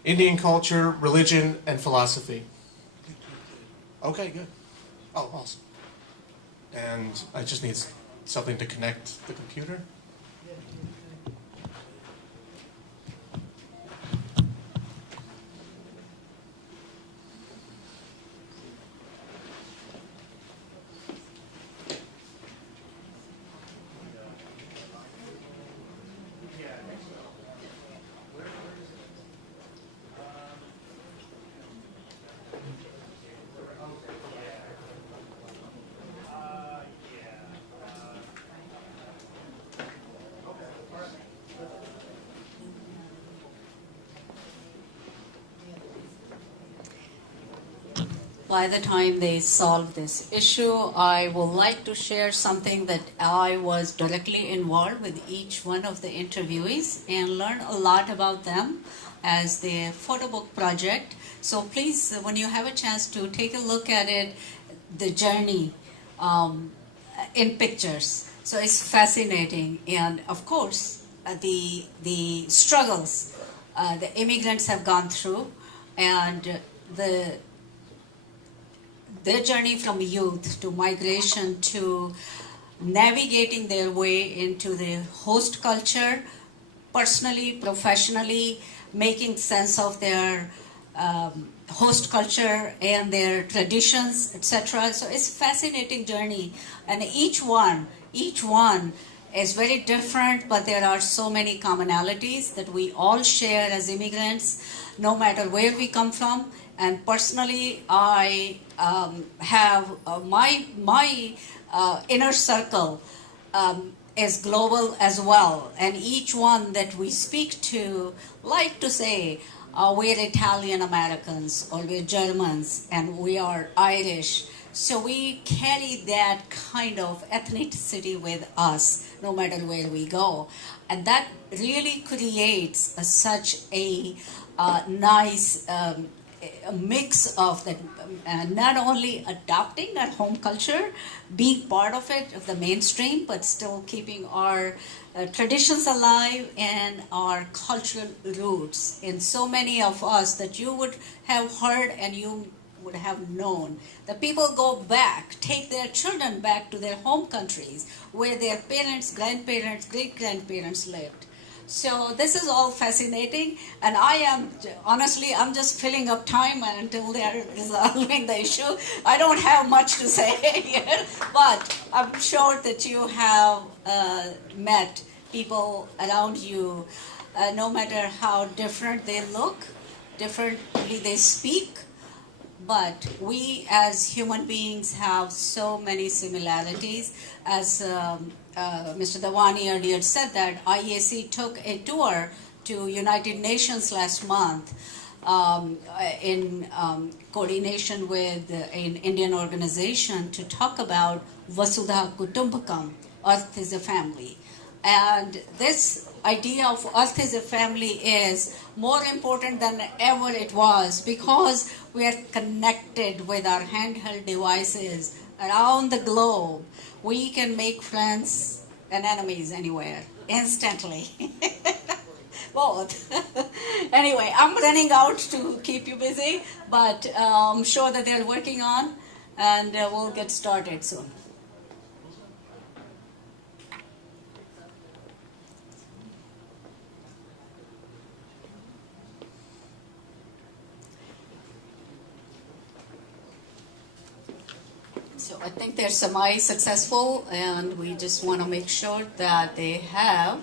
Indian culture, religion, and philosophy. Okay, good. Oh, awesome. And I just need something to connect the computer. By the time they solve this issue, I would like to share something that I was directly involved with each one of the interviewees and learn a lot about them as the photo book project. So please, when you have a chance to take a look at it, the journey in pictures. So it's fascinating. And of course, the struggles the immigrants have gone through and their journey from youth to migration to navigating their way into the host culture, personally, professionally, making sense of their host culture and their traditions, etc. So it's a fascinating journey, and each one is very different, but there are so many commonalities that we all share as immigrants, no matter where we come from. And personally, I have my inner circle is global as well. And each one that we speak to like to say, we're Italian Americans, or we're Germans, and we are Irish. So we carry that kind of ethnicity with us, no matter where we go. And that really creates such a nice a mix of that, not only adopting our home culture, being part of it, of the mainstream, but still keeping our traditions alive and our cultural roots in so many of us that you would have heard and you would have known. The people go back, take their children back to their home countries where their parents, grandparents, great-grandparents lived. So this is all fascinating, and I'm just filling up time until they are resolving the issue. I don't have much to say here, but I'm sure that you have met people around you, no matter how different they look, differently they speak, but we as human beings have so many similarities. As Mr. Dawani earlier said, that IAC took a tour to United Nations last month in coordination with an Indian organization to talk about Vasudha Kutumbakam, Earth is a family. And this idea of Earth is a family is more important than ever it was, because we are connected with our handheld devices around the globe. We can make friends and enemies anywhere instantly. Both. Anyway, I'm running out to keep you busy, but I'm sure that they're working on, and we'll get started soon. So I think they're semi-successful, and we just want to make sure that they have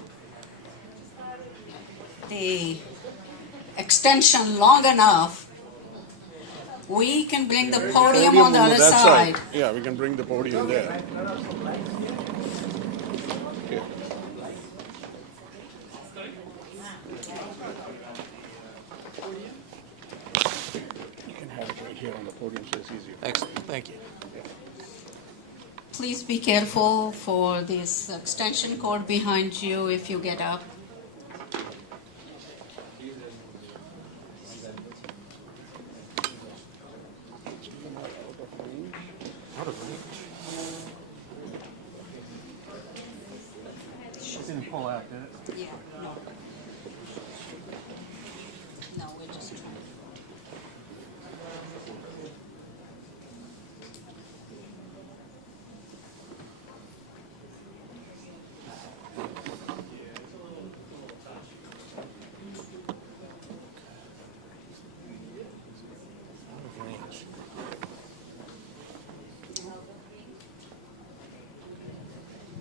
the extension long enough. We can bring the podium on the other side. Yeah, we can bring the podium there. Okay. You can have it right here on the podium, so it's easier. Excellent, thank you. Please be careful for this extension cord behind you if you get up. Out of reach. Didn't pull out, did it? Yeah, no. No, we're just trying.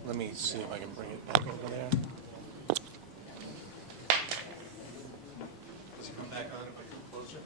Let me see if I can bring it back over there. Does it come back on if I come closer?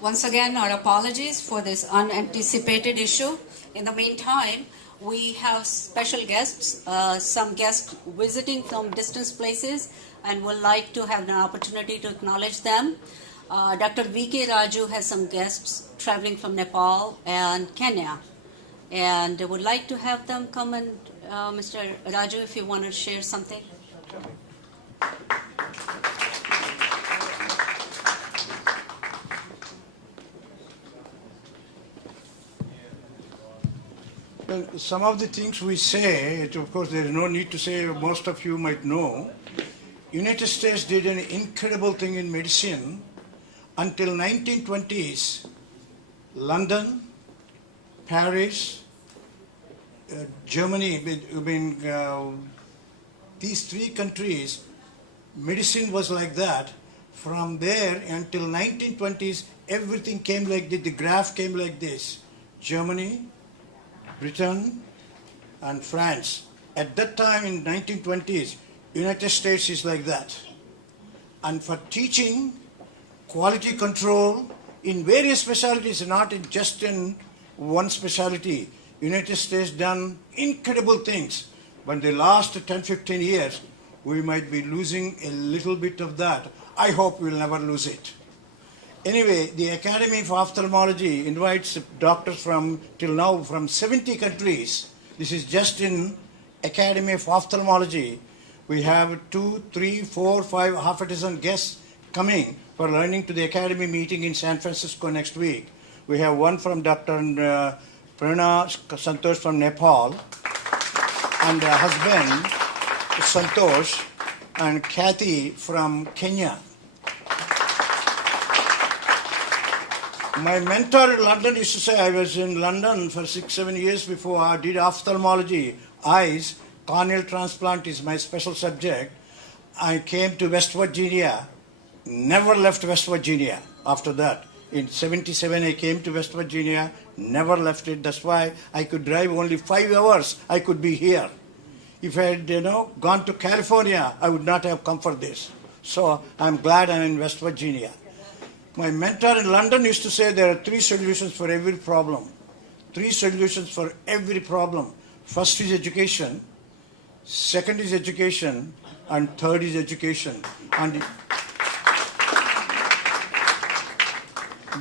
Once again, our apologies for this unanticipated issue. In the meantime, we have special guests, some guests visiting from distant places, and would like to have an opportunity to acknowledge them. Dr. V.K. Raju has some guests traveling from Nepal and Kenya, and would like to have them come and, Mr. Raju, if you want to share something. Well, some of the things we say, of course, there is no need to say, most of you might know. United States did an incredible thing in medicine. Until 1920s, London, Paris, Germany, these three countries, medicine was like that. From there until 1920s, everything came like this, the graph came like this. Germany, Britain, and France. At that time in 1920s, United States is like that. And for teaching, quality control in various specialties, not just in one specialty, United States done incredible things. But the last 10-15 years, we might be losing a little bit of that. I hope we'll never lose it. Anyway, the Academy of Ophthalmology invites doctors from, till now, from 70 countries. This is just in Academy of Ophthalmology. We have 2, 3, 4, 5, half a dozen guests coming for learning to the Academy meeting in San Francisco next week. We have one from Dr. Prerna Santosh from Nepal, and husband Santosh, and Kathy from Kenya. My mentor in London used to say, I was in London for 6-7 years before I did ophthalmology, eyes, corneal transplant is my special subject. I came to West Virginia, never left West Virginia after that. In 77, I came to West Virginia, never left it. That's why I could drive only 5 hours, I could be here. If I had, gone to California, I would not have come for this. So I'm glad I'm in West Virginia. My mentor in London used to say there are 3 solutions for every problem. 3 solutions for every problem. First is education, second is education, and third is education. And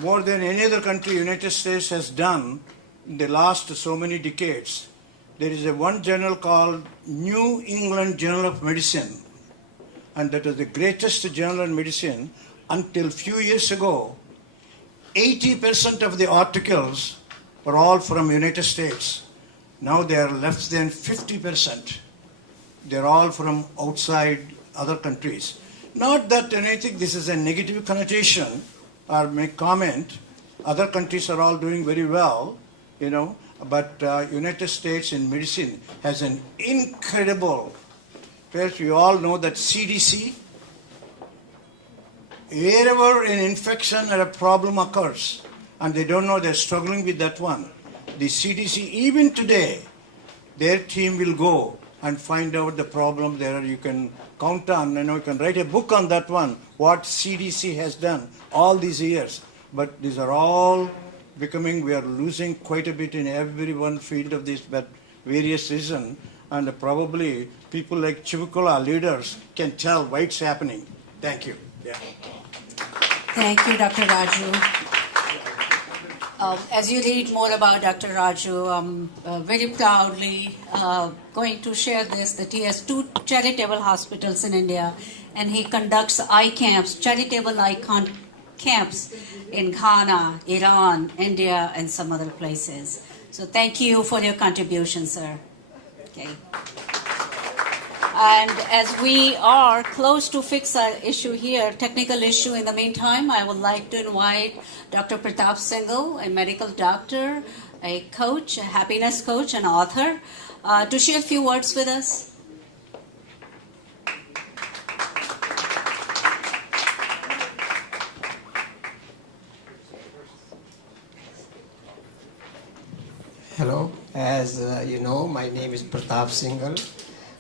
more than any other country United States has done in the last so many decades, there is one journal called New England Journal of Medicine, and that is the greatest journal in medicine. Until few years ago, 80% of the articles were all from United States. Now they are less than 50%. They're all from outside other countries. Not that anything, this is a negative connotation or make comment. Other countries are all doing very well, but United States in medicine has an incredible, first we all know that CDC, wherever an infection or a problem occurs, and they don't know they're struggling with that one, the CDC, even today, their team will go and find out the problem there. You can count on, you can write a book on that one, what CDC has done all these years. But these are all becoming, we are losing quite a bit in every one field of this, but various reasons. And probably people like Chivukula, leaders, can tell why it's happening. Thank you. Yeah. Thank you, Dr. Raju. As you read more about Dr. Raju, I'm very proudly going to share this, that he has 2 charitable hospitals in India, and he conducts eye camps, charitable eye camps in Ghana, Iran, India, and some other places. So thank you for your contribution, sir. Okay. And as we are close to fix our issue here, technical issue in the meantime, I would like to invite Dr. Pratap Singhal, a medical doctor, a coach, a happiness coach, and author, to share a few words with us. Hello, as you know, my name is Pratap Singhal,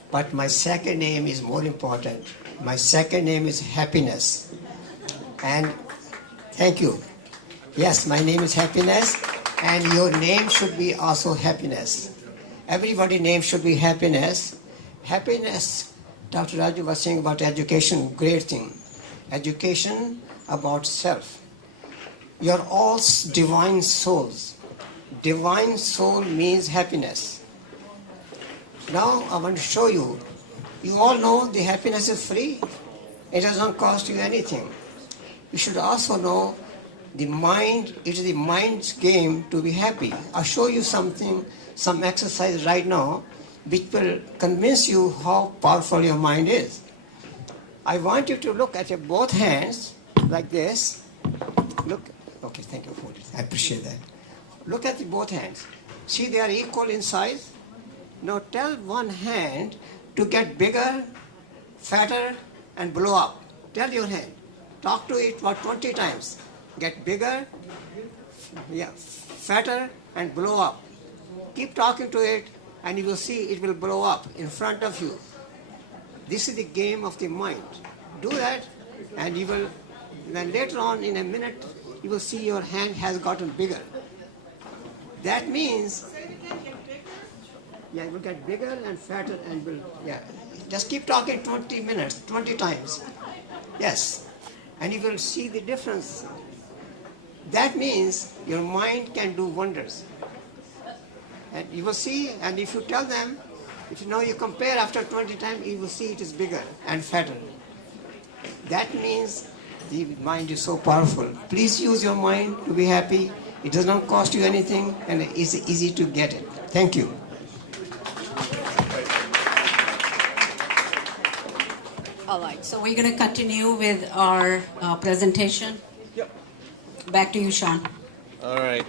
but my second name is more important. My second name is Happiness. And thank you. Yes, my name is Happiness, and your name should be also Happiness. Everybody's name should be Happiness. Happiness, Dr. Raju was saying about education, great thing. Education about self. You're all divine souls. Divine soul means happiness. Now I want to show you. You all know the happiness is free. It doesn't cost you anything. You should also know the mind, it is the mind's game to be happy. I'll show you something, some exercise right now, which will convince you how powerful your mind is. I want you to look at your both hands like this. Look, okay, thank you for it. I appreciate that. Look at the both hands. See, they are equal in size. Now tell one hand to get bigger, fatter, and blow up. Tell your hand. Talk to it for 20 times. Get bigger, fatter, and blow up. Keep talking to it, and you will see it will blow up in front of you. This is the game of the mind. Do that, and you will. Then later on, in a minute, you will see your hand has gotten bigger. That means, it will get bigger and fatter and will, Just keep talking 20 minutes, 20 times. Yes. And you will see the difference. That means your mind can do wonders. And you will see, and if you tell them, if you compare after 20 times, you will see it is bigger and fatter. That means the mind is so powerful. Please use your mind to be happy It does not cost you anything, and it's easy to get it. Thank you. All right, so we're going to continue with our presentation. Yep. Back to you, Sean. All right.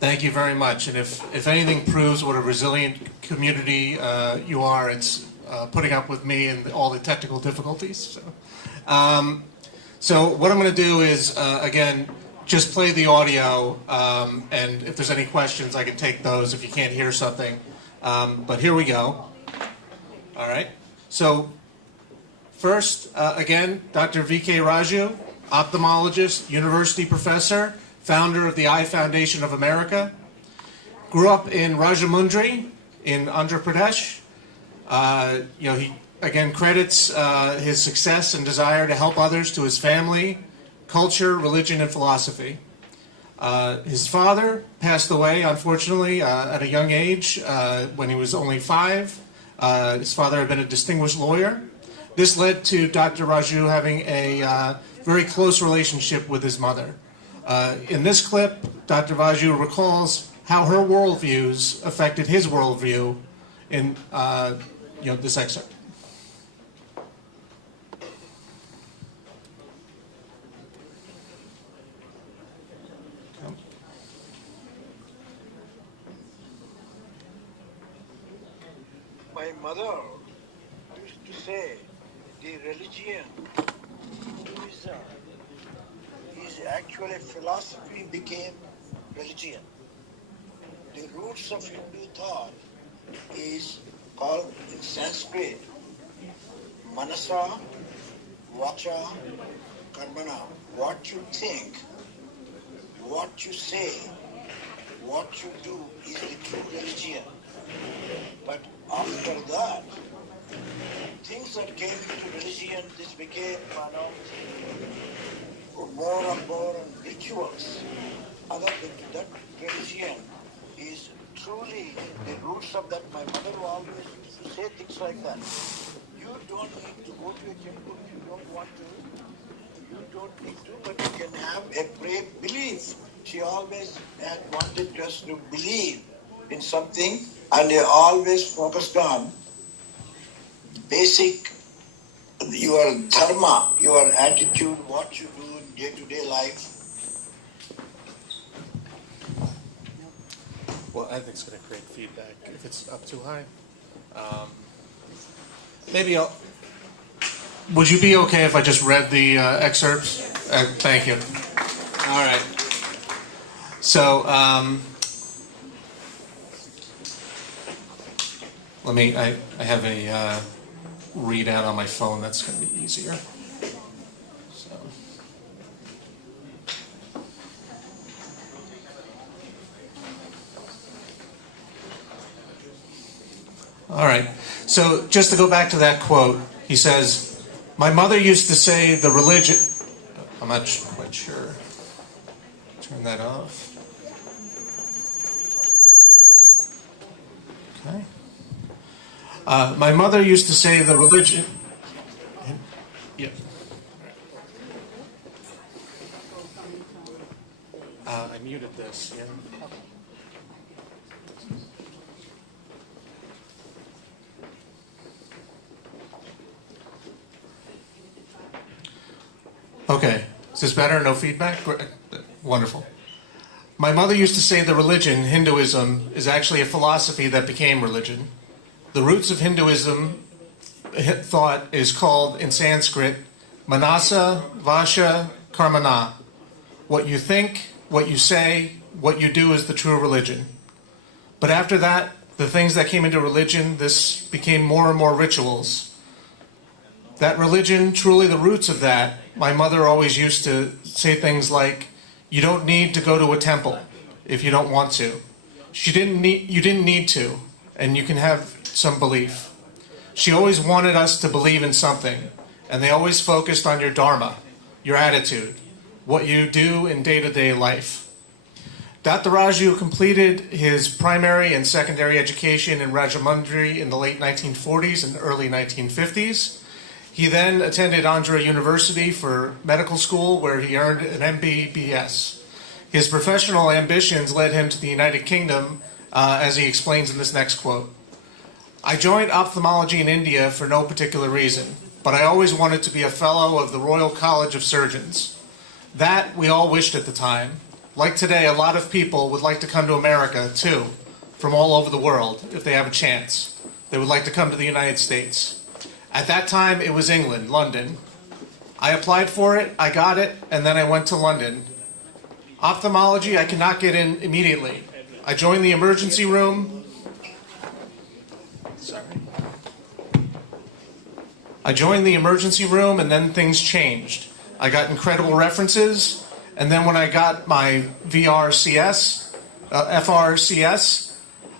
Thank you very much. And if anything proves what a resilient community you are, it's putting up with me and all the technical difficulties. So what I'm going to do is, again, just play the audio, and if there's any questions, I can take those if you can't hear something. But here we go. All right. So first, again, Dr. V.K. Raju, ophthalmologist, university professor, founder of the Eye Foundation of America. Grew up in Rajamundry in Andhra Pradesh. He again credits his success and desire to help others to his family, culture, religion, and philosophy. His father passed away, unfortunately, at a young age when he was only 5. His father had been a distinguished lawyer. This led to Dr. Raju having a very close relationship with his mother. In this clip, Dr. Raju recalls how her worldviews affected his worldview in this excerpt. My mother used to say the religion, Hinduism, is actually philosophy became religion. The roots of Hindu thought is called in Sanskrit manasa, vacha, karmana. What you think, what you say, what you do is the true religion. But after that, things that came into religion, this became more and more rituals. Other than that, religion is truly the roots of that. My mother always used to say things like that. You don't need to go to a temple if you don't want to. You don't need to, but you can have a great belief. She always had wanted us to believe in something, and they always focused on basic, your dharma, your attitude, what you do in day-to-day life. Well, I think it's going to create feedback if it's up too high. Maybe I'll... Would you be okay if I just read the excerpts? Thank you. All right. So, I have a readout on my phone that's going to be easier. So. All right. So just to go back to that quote, he says, "My mother used to say the religion..." I'm not quite sure. Turn that off. Okay. My mother used to say the religion... Yeah. I muted this, yeah. Okay. Is this better? No feedback? Wonderful. My mother used to say the religion, Hinduism, is actually a philosophy that became religion. The roots of Hinduism thought is called in Sanskrit manasa, vasha, karmana. What you think, what you say, what you do is the true religion. But after that, the things that came into religion, this became more and more rituals. That religion, truly the roots of that, my mother always used to say things like, you don't need to go to a temple if you don't want to. You didn't need to, and you can have some belief. She always wanted us to believe in something, and they always focused on your dharma, your attitude, what you do in day-to-day life. Dr. Raju completed his primary and secondary education in Rajamundry in the late 1940s and early 1950s. He then attended Andhra University for medical school, where he earned an MBBS. His professional ambitions led him to the United Kingdom, as he explains in this next quote. I joined ophthalmology in India for no particular reason, but I always wanted to be a fellow of the Royal College of Surgeons. That we all wished at the time. Like today, a lot of people would like to come to America, too, from all over the world, if they have a chance. They would like to come to the United States. At that time, it was England, London. I applied for it, I got it, and then I went to London. Ophthalmology, I could not get in immediately. I joined the emergency room. I joined the emergency room, and then things changed. I got incredible references, and then when I got my FRCS,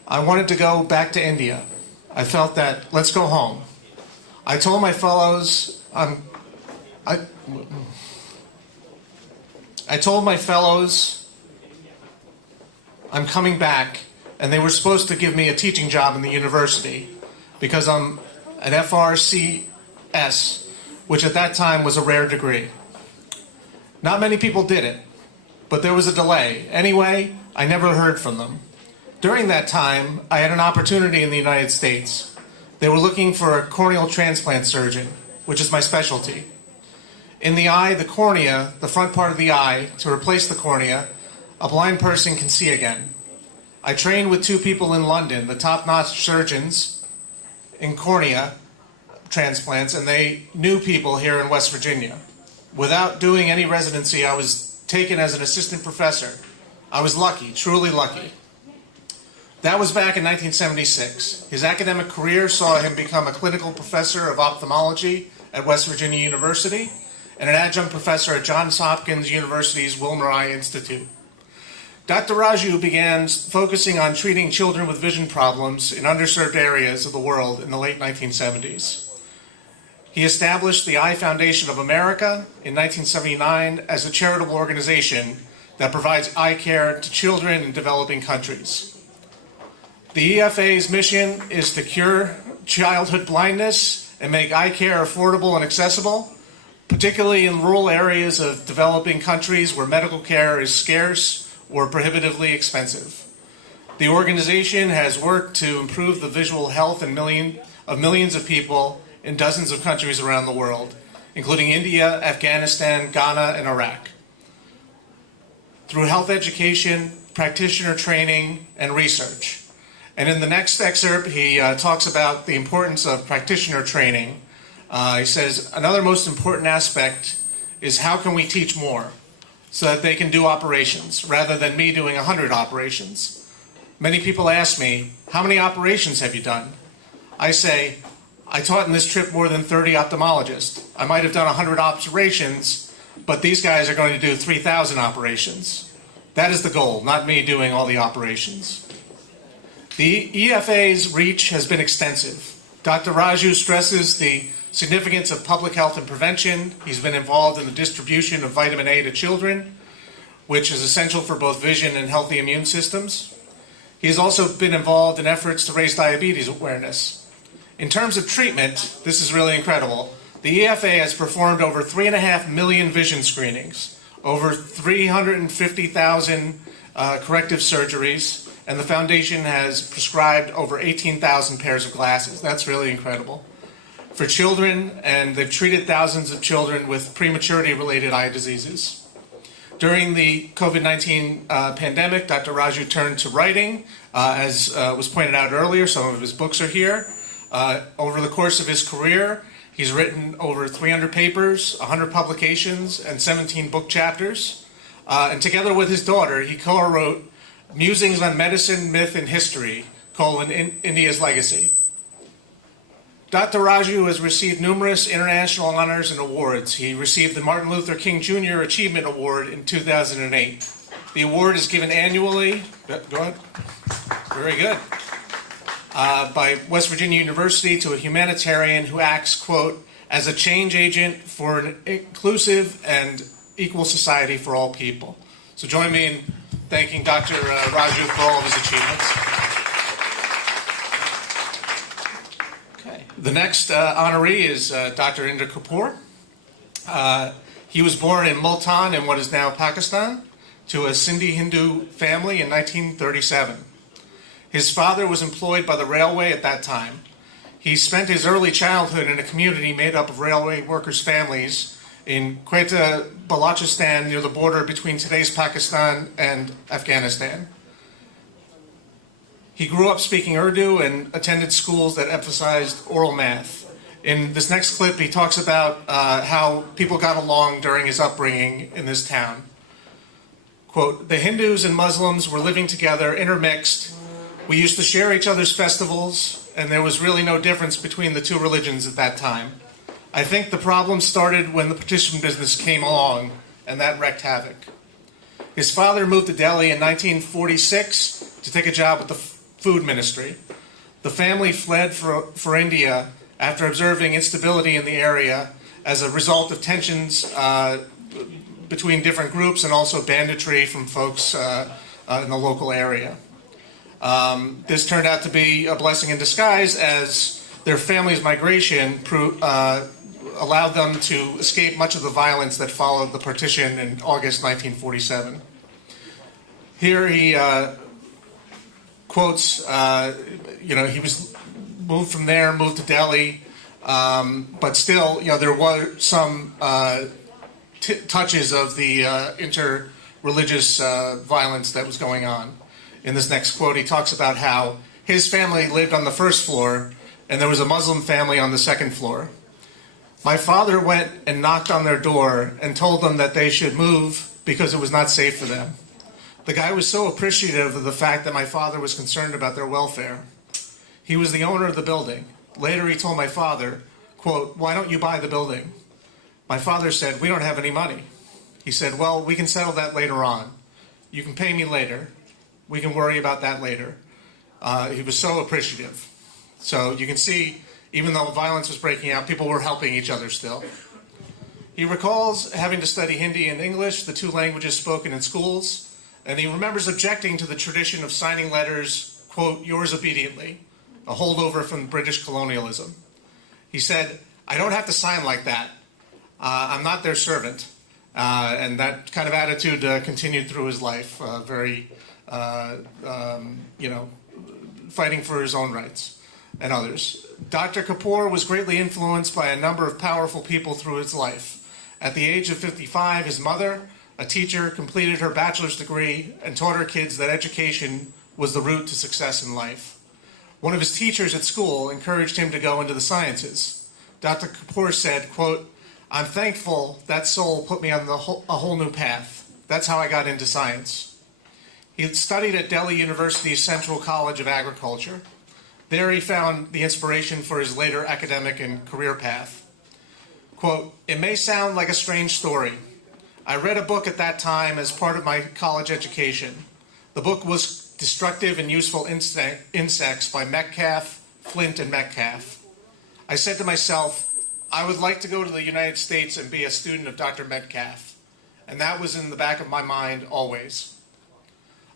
I wanted to go back to India. I felt that, let's go home. I told my fellows, I told my fellows I'm coming back, and they were supposed to give me a teaching job in the university because I'm an FRCS, which at that time was a rare degree. Not many people did it, but there was a delay. Anyway, I never heard from them. During that time, I had an opportunity in the United States. They were looking for a corneal transplant surgeon, which is my specialty. In the eye, the cornea, the front part of the eye, to replace the cornea, a blind person can see again. I trained with two people in London, the top-notch surgeons in cornea transplants, and they knew people here in West Virginia. Without doing any residency, I was taken as an assistant professor. I was lucky, truly lucky. That was back in 1976. His academic career saw him become a clinical professor of ophthalmology at West Virginia University and an adjunct professor at Johns Hopkins University's Wilmer Eye Institute. Dr. Raju began focusing on treating children with vision problems in underserved areas of the world in the late 1970s. He established the Eye Foundation of America in 1979 as a charitable organization that provides eye care to children in developing countries. The EFA's mission is to cure childhood blindness and make eye care affordable and accessible, particularly in rural areas of developing countries where medical care is scarce or prohibitively expensive. The organization has worked to improve the visual health of millions of people in dozens of countries around the world, including India, Afghanistan, Ghana, and Iraq. Through health education, practitioner training, and research. And in the next excerpt, he talks about the importance of practitioner training. He says, another most important aspect is how can we teach more so that they can do operations rather than me doing 100 operations. Many people ask me, how many operations have you done? I say, I taught in this trip more than 30 ophthalmologists. I might have done 100 operations, but these guys are going to do 3,000 operations. That is the goal, not me doing all the operations. The EFA's reach has been extensive. Dr. Raju stresses the significance of public health and prevention. He's been involved in the distribution of vitamin A to children, which is essential for both vision and healthy immune systems. He has also been involved in efforts to raise diabetes awareness. In terms of treatment, this is really incredible. The EFA has performed over 3.5 million vision screenings, over 350,000 corrective surgeries, and the foundation has prescribed over 18,000 pairs of glasses. That's really incredible. For children, and they've treated thousands of children with prematurity-related eye diseases. During the COVID-19 pandemic, Dr. Raju turned to writing. As was pointed out earlier, some of his books are here. Over the course of his career, he's written over 300 papers, 100 publications, and 17 book chapters. And together with his daughter, he co-wrote Musings on Medicine, Myth, and History, India's Legacy. Dr. Raju has received numerous international honors and awards. He received the Martin Luther King Jr. Achievement Award in 2008. The award is given annually, go ahead, very good, by West Virginia University to a humanitarian who acts, quote, as a change agent for an inclusive and equal society for all people. So join me in thanking Dr. Raju for all of his achievements. Okay. The next honoree is Dr. Inder Kapoor. He was born in Multan in what is now Pakistan to a Sindhi Hindu family in 1937. His father was employed by the railway at that time. He spent his early childhood in a community made up of railway workers' families in Quetta, Balochistan, near the border between today's Pakistan and Afghanistan. He grew up speaking Urdu and attended schools that emphasized oral math. In this next clip, he talks about how people got along during his upbringing in this town. Quote, "The Hindus and Muslims were living together, intermixed. We used to share each other's festivals, and there was really no difference between the two religions at that time. I think the problem started when the partition business came along, and that wreaked havoc." His father moved to Delhi in 1946 to take a job with the food ministry. The family fled for India after observing instability in the area as a result of tensions between different groups and also banditry from folks in the local area. This turned out to be a blessing in disguise, as their family's migration allowed them to escape much of the violence that followed the partition in August 1947. Here he quotes, he was moved from there, moved to Delhi, but still, there were some touches of the inter-religious violence that was going on. In this next quote, he talks about how his family lived on the first floor and there was a Muslim family on the second floor. "My father went and knocked on their door and told them that they should move because it was not safe for them. The guy was so appreciative of the fact that my father was concerned about their welfare. He was the owner of the building. Later he told my father, quote, 'Why don't you buy the building?' My father said, 'We don't have any money.' He said, 'Well, we can settle that later on. You can pay me later. We can worry about that later.' He was so appreciative. So you can see, even though violence was breaking out, people were helping each other still. He recalls having to study Hindi and English, the two languages spoken in schools, and he remembers objecting to the tradition of signing letters, quote, 'yours obediently,' a holdover from British colonialism. He said, 'I don't have to sign like that. I'm not their servant.' And that kind of attitude continued through his life, fighting for his own rights and others. Dr. Kapoor was greatly influenced by a number of powerful people through his life. At the age of 55, his mother, a teacher, completed her bachelor's degree and taught her kids that education was the route to success in life. One of his teachers at school encouraged him to go into the sciences. Dr. Kapoor said, quote, "I'm thankful that soul put me on a whole new path. That's how I got into science." He had studied at Delhi University's Central College of Agriculture. There he found the inspiration for his later academic and career path. Quote, "It may sound like a strange story. I read a book at that time as part of my college education. The book was Destructive and Useful Insects by Metcalf, Flint, and Metcalf. I said to myself, I would like to go to the United States and be a student of Dr. Metcalf. And that was in the back of my mind always.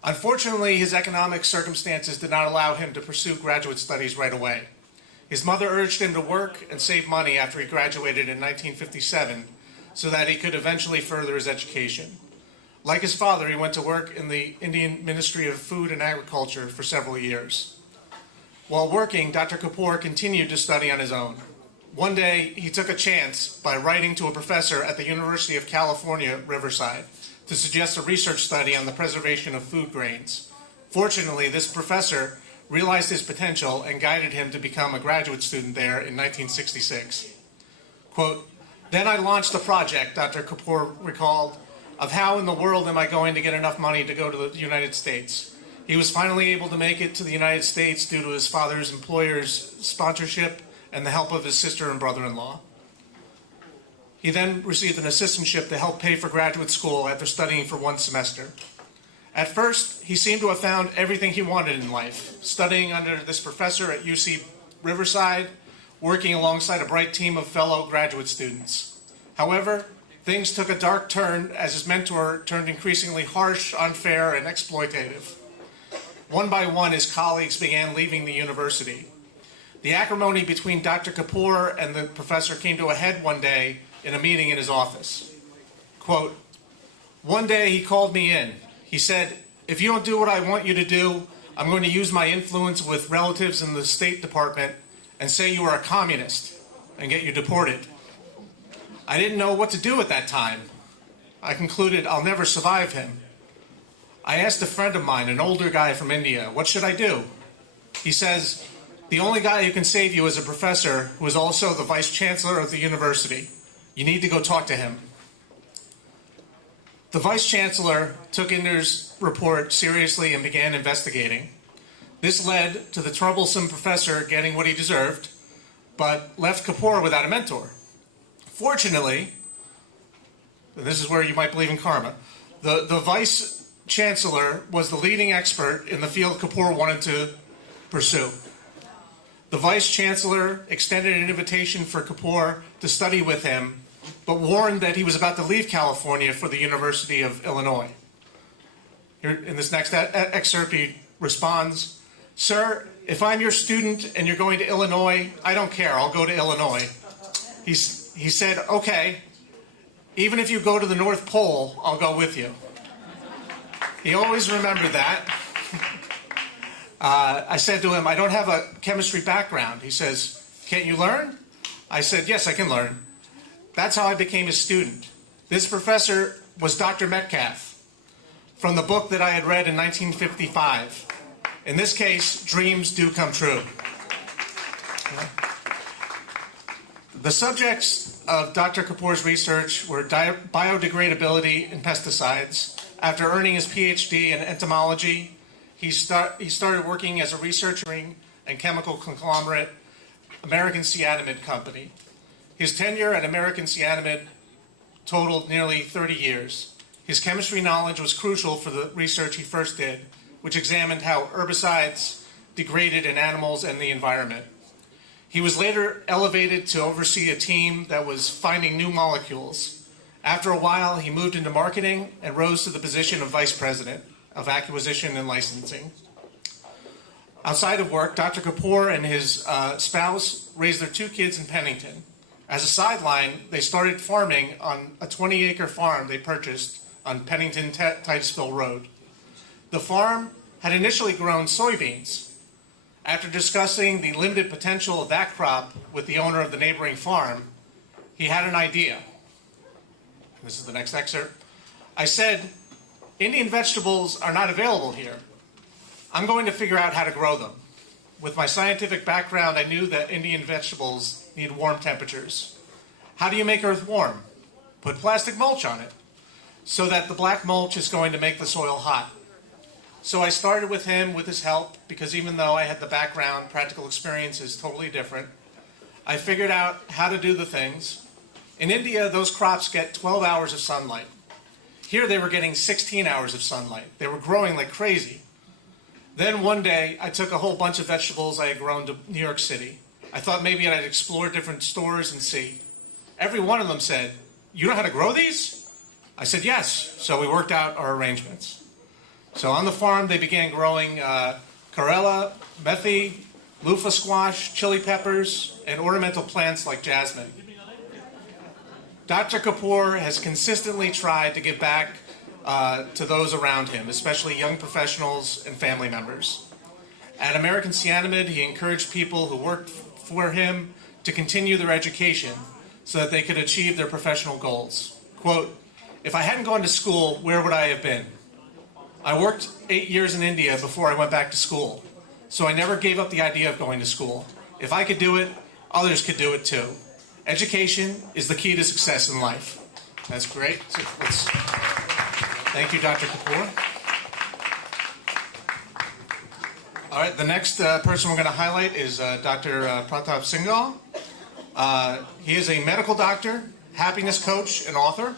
Unfortunately, his economic circumstances did not allow him to pursue graduate studies right away. His mother urged him to work and save money after he graduated in 1957 so that he could eventually further his education. Like his father, he went to work in the Indian Ministry of Food and Agriculture for several years. While working, Dr. Kapoor continued to study on his own. One day, he took a chance by writing to a professor at the University of California, Riverside, to suggest a research study on the preservation of food grains. Fortunately, this professor realized his potential and guided him to become a graduate student there in 1966. Quote, "Then I launched a project," Dr. Kapoor recalled, "of how in the world am I going to get enough money to go to the United States?" He was finally able to make it to the United States due to his father's employer's sponsorship and the help of his sister and brother-in-law. He then received an assistantship to help pay for graduate school after studying for one semester. At first, he seemed to have found everything he wanted in life, studying under this professor at UC Riverside, working alongside a bright team of fellow graduate students. However, things took a dark turn as his mentor turned increasingly harsh, unfair, and exploitative. One by one, his colleagues began leaving the university. The acrimony between Dr. Kapoor and the professor came to a head one day in a meeting in his office. Quote, "One day he called me in. He said, 'If you don't do what I want you to do, I'm going to use my influence with relatives in the State Department and say you are a communist and get you deported.' I didn't know what to do at that time. I concluded I'll never survive him. I asked a friend of mine, an older guy from India, what should I do? He says, the only guy who can save you is a professor who is also the vice chancellor of the university. You need to go talk to him." The vice chancellor took Inder's report seriously and began investigating. This led to the troublesome professor getting what he deserved, but left Kapoor without a mentor. Fortunately, and this is where you might believe in karma, the vice chancellor was the leading expert in the field Kapoor wanted to pursue. The vice chancellor extended an invitation for Kapoor to study with him, but warned that he was about to leave California for the University of Illinois. Here, in this next excerpt, he responds, "Sir, if I'm your student and you're going to Illinois, I don't care. I'll go to Illinois." He said, "Okay, even if you go to the North Pole, I'll go with you." He always remembered that. I said to him, "I don't have a chemistry background." He says, "Can't you learn?" I said, "Yes, I can learn." That's how I became his student. This professor was Dr. Metcalf, from the book that I had read in 1955. In this case, dreams do come true. The subjects of Dr. Kapoor's research were biodegradability in pesticides. After earning his PhD in entomology, he started working as a researcher and chemical conglomerate, American Cyanamid Company. His tenure at American Cyanamid totaled nearly 30 years. His chemistry knowledge was crucial for the research he first did, which examined how herbicides degraded in animals and the environment. He was later elevated to oversee a team that was finding new molecules. After a while, he moved into marketing and rose to the position of vice president of acquisition and licensing. Outside of work, Dr. Kapoor and his spouse raised their 2 kids in Pennington. As a sideline, they started farming on a 20-acre farm they purchased on Pennington-Titusville Road. The farm had initially grown soybeans. After discussing the limited potential of that crop with the owner of the neighboring farm, he had an idea. This is the next excerpt. I said, "Indian vegetables are not available here. I'm going to figure out how to grow them." With my scientific background, I knew that Indian vegetables need warm temperatures. How do you make earth warm? Put plastic mulch on it, so that the black mulch is going to make the soil hot. So I started with him, with his help, because even though I had the background, practical experience is totally different. I figured out how to do the things. In India, those crops get 12 hours of sunlight. Here they were getting 16 hours of sunlight. They were growing like crazy. Then one day, I took a whole bunch of vegetables I had grown to New York City. I thought maybe I'd explore different stores and see. Every one of them said, "You know how to grow these?" I said, "Yes." So we worked out our arrangements. So on the farm, they began growing Karela, methi, loofah squash, chili peppers, and ornamental plants like jasmine. Dr. Kapoor has consistently tried to give back to those around him, especially young professionals and family members. At American Cyanamid, he encouraged people who worked for him to continue their education so that they could achieve their professional goals. Quote, "If I hadn't gone to school, where would I have been? I worked 8 years in India before I went back to school, so I never gave up the idea of going to school. If I could do it, others could do it too. Education is the key to success in life." That's great. Thank you, Dr. Kapoor. All right, the next person we're going to highlight is Dr. Pratap Singhal. He is a medical doctor, happiness coach, and author.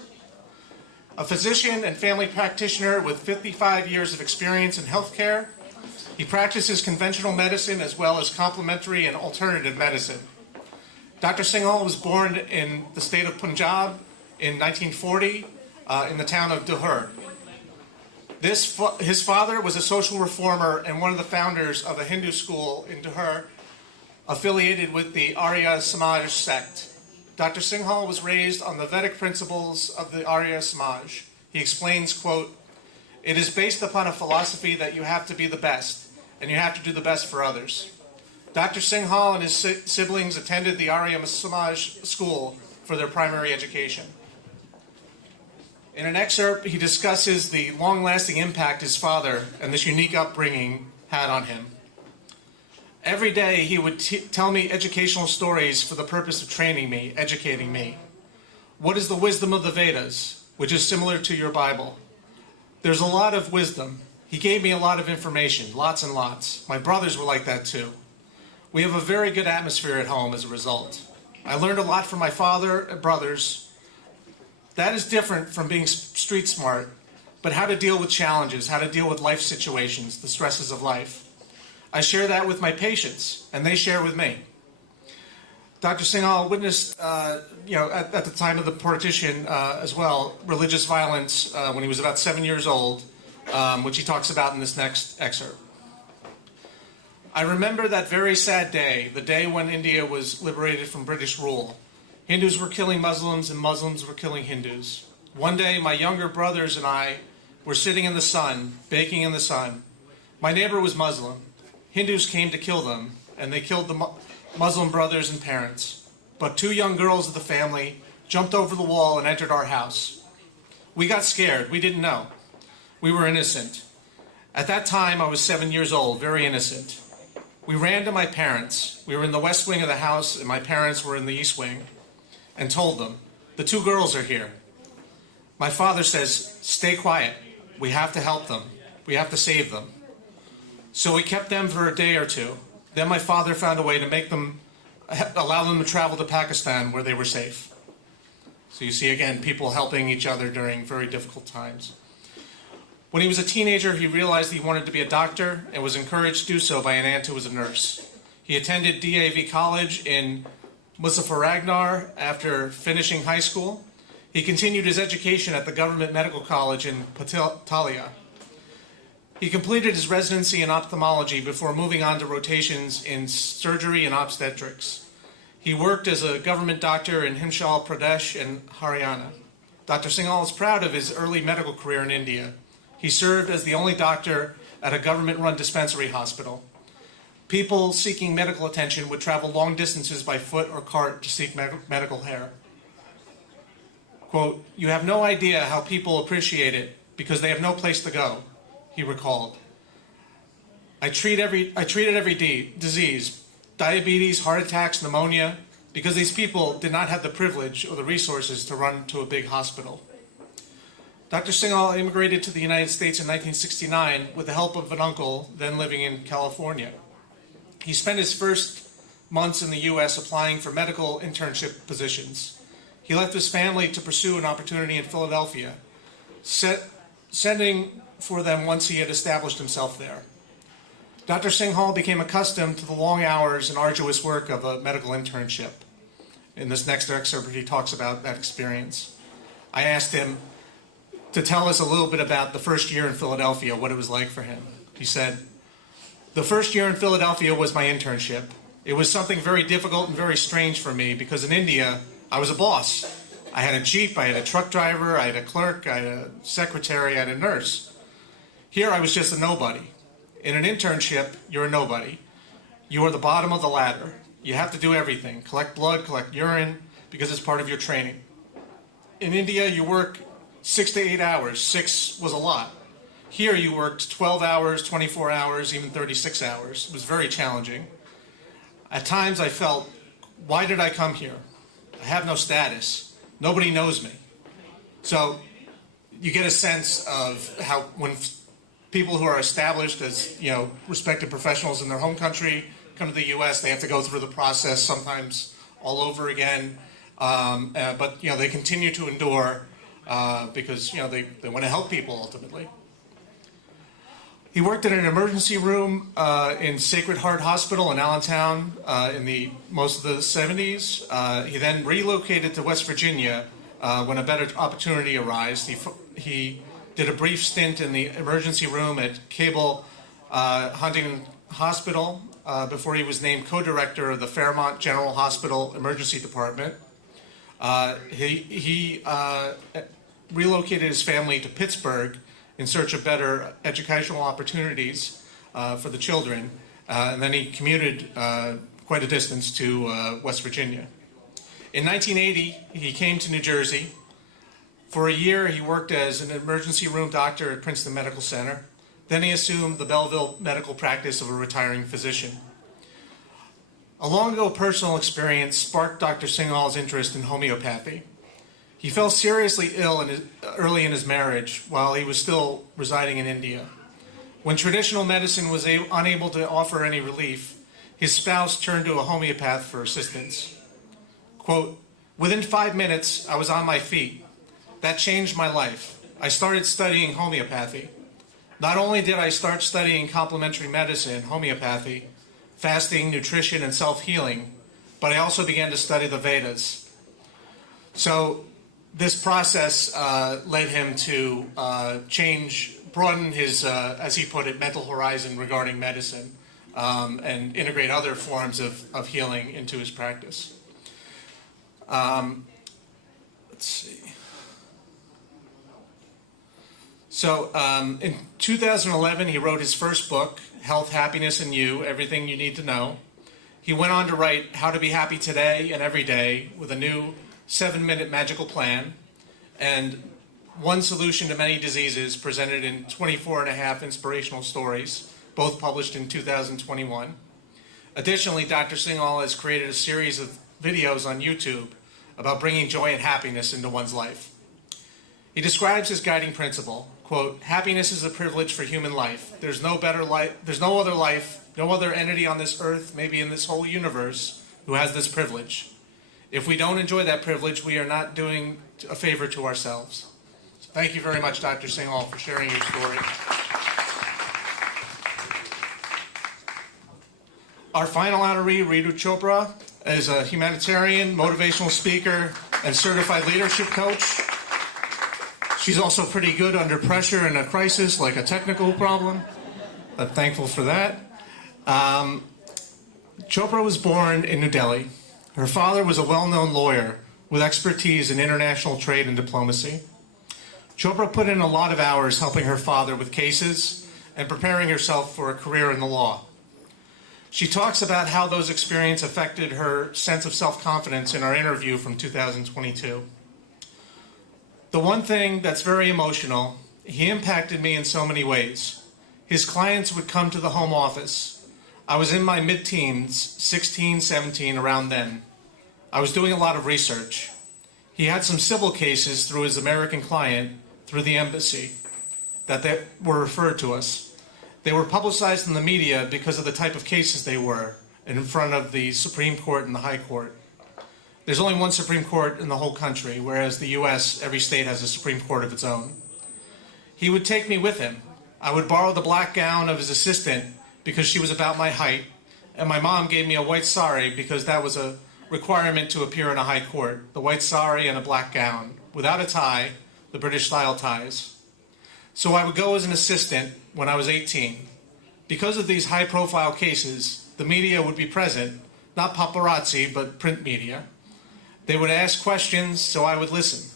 A physician and family practitioner with 55 years of experience in healthcare. He practices conventional medicine as well as complementary and alternative medicine. Dr. Singhal was born in the state of Punjab in 1940 in the town of Dhuhr. His father was a social reformer and one of the founders of a Hindu school in Dhuhr affiliated with the Arya Samaj sect. Dr. Singhal was raised on the Vedic principles of the Arya Samaj. He explains, quote, "It is based upon a philosophy that you have to be the best, and you have to do the best for others." Dr. Singhal and his siblings attended the Arya Samaj school for their primary education. In an excerpt, he discusses the long-lasting impact his father and this unique upbringing had on him. Every day, he would tell me educational stories for the purpose of training me, educating me. What is the wisdom of the Vedas, which is similar to your Bible? There's a lot of wisdom. He gave me a lot of information, lots and lots. My brothers were like that too. We have a very good atmosphere at home as a result. I learned a lot from my father and brothers. That is different from being street smart, but how to deal with challenges, how to deal with life situations, the stresses of life. I share that with my patients, and they share with me. Dr. Singhal witnessed, at the time of the partition as well, religious violence when he was about 7 years old, which he talks about in this next excerpt. I remember that very sad day, the day when India was liberated from British rule. Hindus were killing Muslims and Muslims were killing Hindus. One day, my younger brothers and I were sitting in the sun, baking in the sun. My neighbor was Muslim. Hindus came to kill them, and they killed the Muslim brothers and parents. But 2 young girls of the family jumped over the wall and entered our house. We got scared. We didn't know. We were innocent. At that time, I was 7 years old, very innocent. We ran to my parents. We were in the west wing of the house, and my parents were in the east wing, and told them, "The 2 girls are here." My father says, "Stay quiet. We have to help them. We have to save them." So we kept them for a day or two. Then my father found a way to allow them to travel to Pakistan where they were safe. So you see, again, people helping each other during very difficult times. When he was a teenager, he realized he wanted to be a doctor and was encouraged to do so by an aunt who was a nurse. He attended DAV College in Muzaffarnagar after finishing high school. He continued his education at the Government Medical College in Patalia. He completed his residency in ophthalmology before moving on to rotations in surgery and obstetrics. He worked as a government doctor in Himachal Pradesh and Haryana. Dr. Singhal is proud of his early medical career in India. He served as the only doctor at a government-run dispensary hospital. People seeking medical attention would travel long distances by foot or cart to seek medical care. Quote, "You have no idea how people appreciate it because they have no place to go," he recalled. I treated every disease, diabetes, heart attacks, pneumonia, because these people did not have the privilege or the resources to run to a big hospital. Dr. Singhal immigrated to the United States in 1969 with the help of an uncle then living in California. He spent his first months in the U.S. applying for medical internship positions. He left his family to pursue an opportunity in Philadelphia, sending for them once he had established himself there. Dr. Singhal became accustomed to the long hours and arduous work of a medical internship. In this next excerpt, he talks about that experience. I asked him to tell us a little bit about the first year in Philadelphia, what it was like for him. He said, "The first year in Philadelphia was my internship. It was something very difficult and very strange for me because in India, I was a boss. I had a jeep, I had a truck driver, I had a clerk, I had a secretary, I had a nurse. Here I was just a nobody. In an internship, you're a nobody. You are the bottom of the ladder. You have to do everything, collect blood, collect urine, because it's part of your training. In India, you work 6 to 8 hours. 6 was a lot. Here you worked 12 hours, 24 hours, even 36 hours. It was very challenging. At times I felt, why did I come here? I have no status. Nobody knows me." So you get a sense of how when people who are established as, respected professionals in their home country come to the U.S., they have to go through the process sometimes all over again. But they continue to endure because they want to help people ultimately. He worked in an emergency room in Sacred Heart Hospital in Allentown in most of the 70s. He then relocated to West Virginia when a better opportunity arose. He did a brief stint in the emergency room at Cable Huntington Hospital. before he was named co-director of the Fairmont General Hospital Emergency Department. He relocated his family to Pittsburgh in search of better educational opportunities for the children, and then he commuted quite a distance to West Virginia. In 1980, he came to New Jersey. For a year, he worked as an emergency room doctor at Princeton Medical Center. Then he assumed the Belleville medical practice of a retiring physician. A long ago personal experience sparked Dr. Singhal's interest in homeopathy. He fell seriously ill early in his marriage while he was still residing in India. When traditional medicine was unable to offer any relief, his spouse turned to a homeopath for assistance. Quote, "Within 5 minutes, I was on my feet. That changed my life. I started studying homeopathy. Not only did I start studying complementary medicine, homeopathy, fasting, nutrition, and self-healing, but I also began to study the Vedas." So this process led him to broaden his, as he put it, mental horizon regarding medicine, and integrate other forms of healing into his practice. Let's see. So in 2011, he wrote his first book, Health, Happiness, and You, Everything You Need to Know. He went on to write How to Be Happy Today and Every Day with a new 7-minute magical plan and one solution to many diseases presented in 24.5 inspirational stories, both published in 2021. Additionally, Dr. Singhal has created a series of videos on YouTube about bringing joy and happiness into one's life. He describes his guiding principle, quote, "Happiness is a privilege for human life. There's no other life, no other entity on this earth, maybe in this whole universe, who has this privilege. If we don't enjoy that privilege, we are not doing a favor to ourselves." So thank you very much, Dr. Singhal, for sharing your story. Our final honoree, Ritu Chopra, is a humanitarian, motivational speaker, and certified leadership coach. She's also pretty good under pressure in a crisis, like a technical problem. I'm thankful for that. Chopra was born in New Delhi. Her father was a well-known lawyer with expertise in international trade and diplomacy. Chopra put in a lot of hours helping her father with cases and preparing herself for a career in the law. She talks about how those experiences affected her sense of self-confidence in our interview from 2022. The one thing that's very emotional, he impacted me in so many ways. His clients would come to the home office. I was in my mid-teens, 16, 17, around then. I was doing a lot of research. He had some civil cases through his American client, through the embassy, that they were referred to us. They were publicized in the media because of the type of cases they were in front of the Supreme Court and the High Court. There's only one Supreme Court in the whole country, whereas the U.S., every state has a Supreme Court of its own. He would take me with him. I would borrow the black gown of his assistant because she was about my height, and my mom gave me a white sari because that was a requirement to appear in a high court, the white sari and a black gown, without a tie, the British-style ties. So I would go as an assistant when I was 18. Because of these high-profile cases, the media would be present, not paparazzi, but print media. They would ask questions, so I would listen.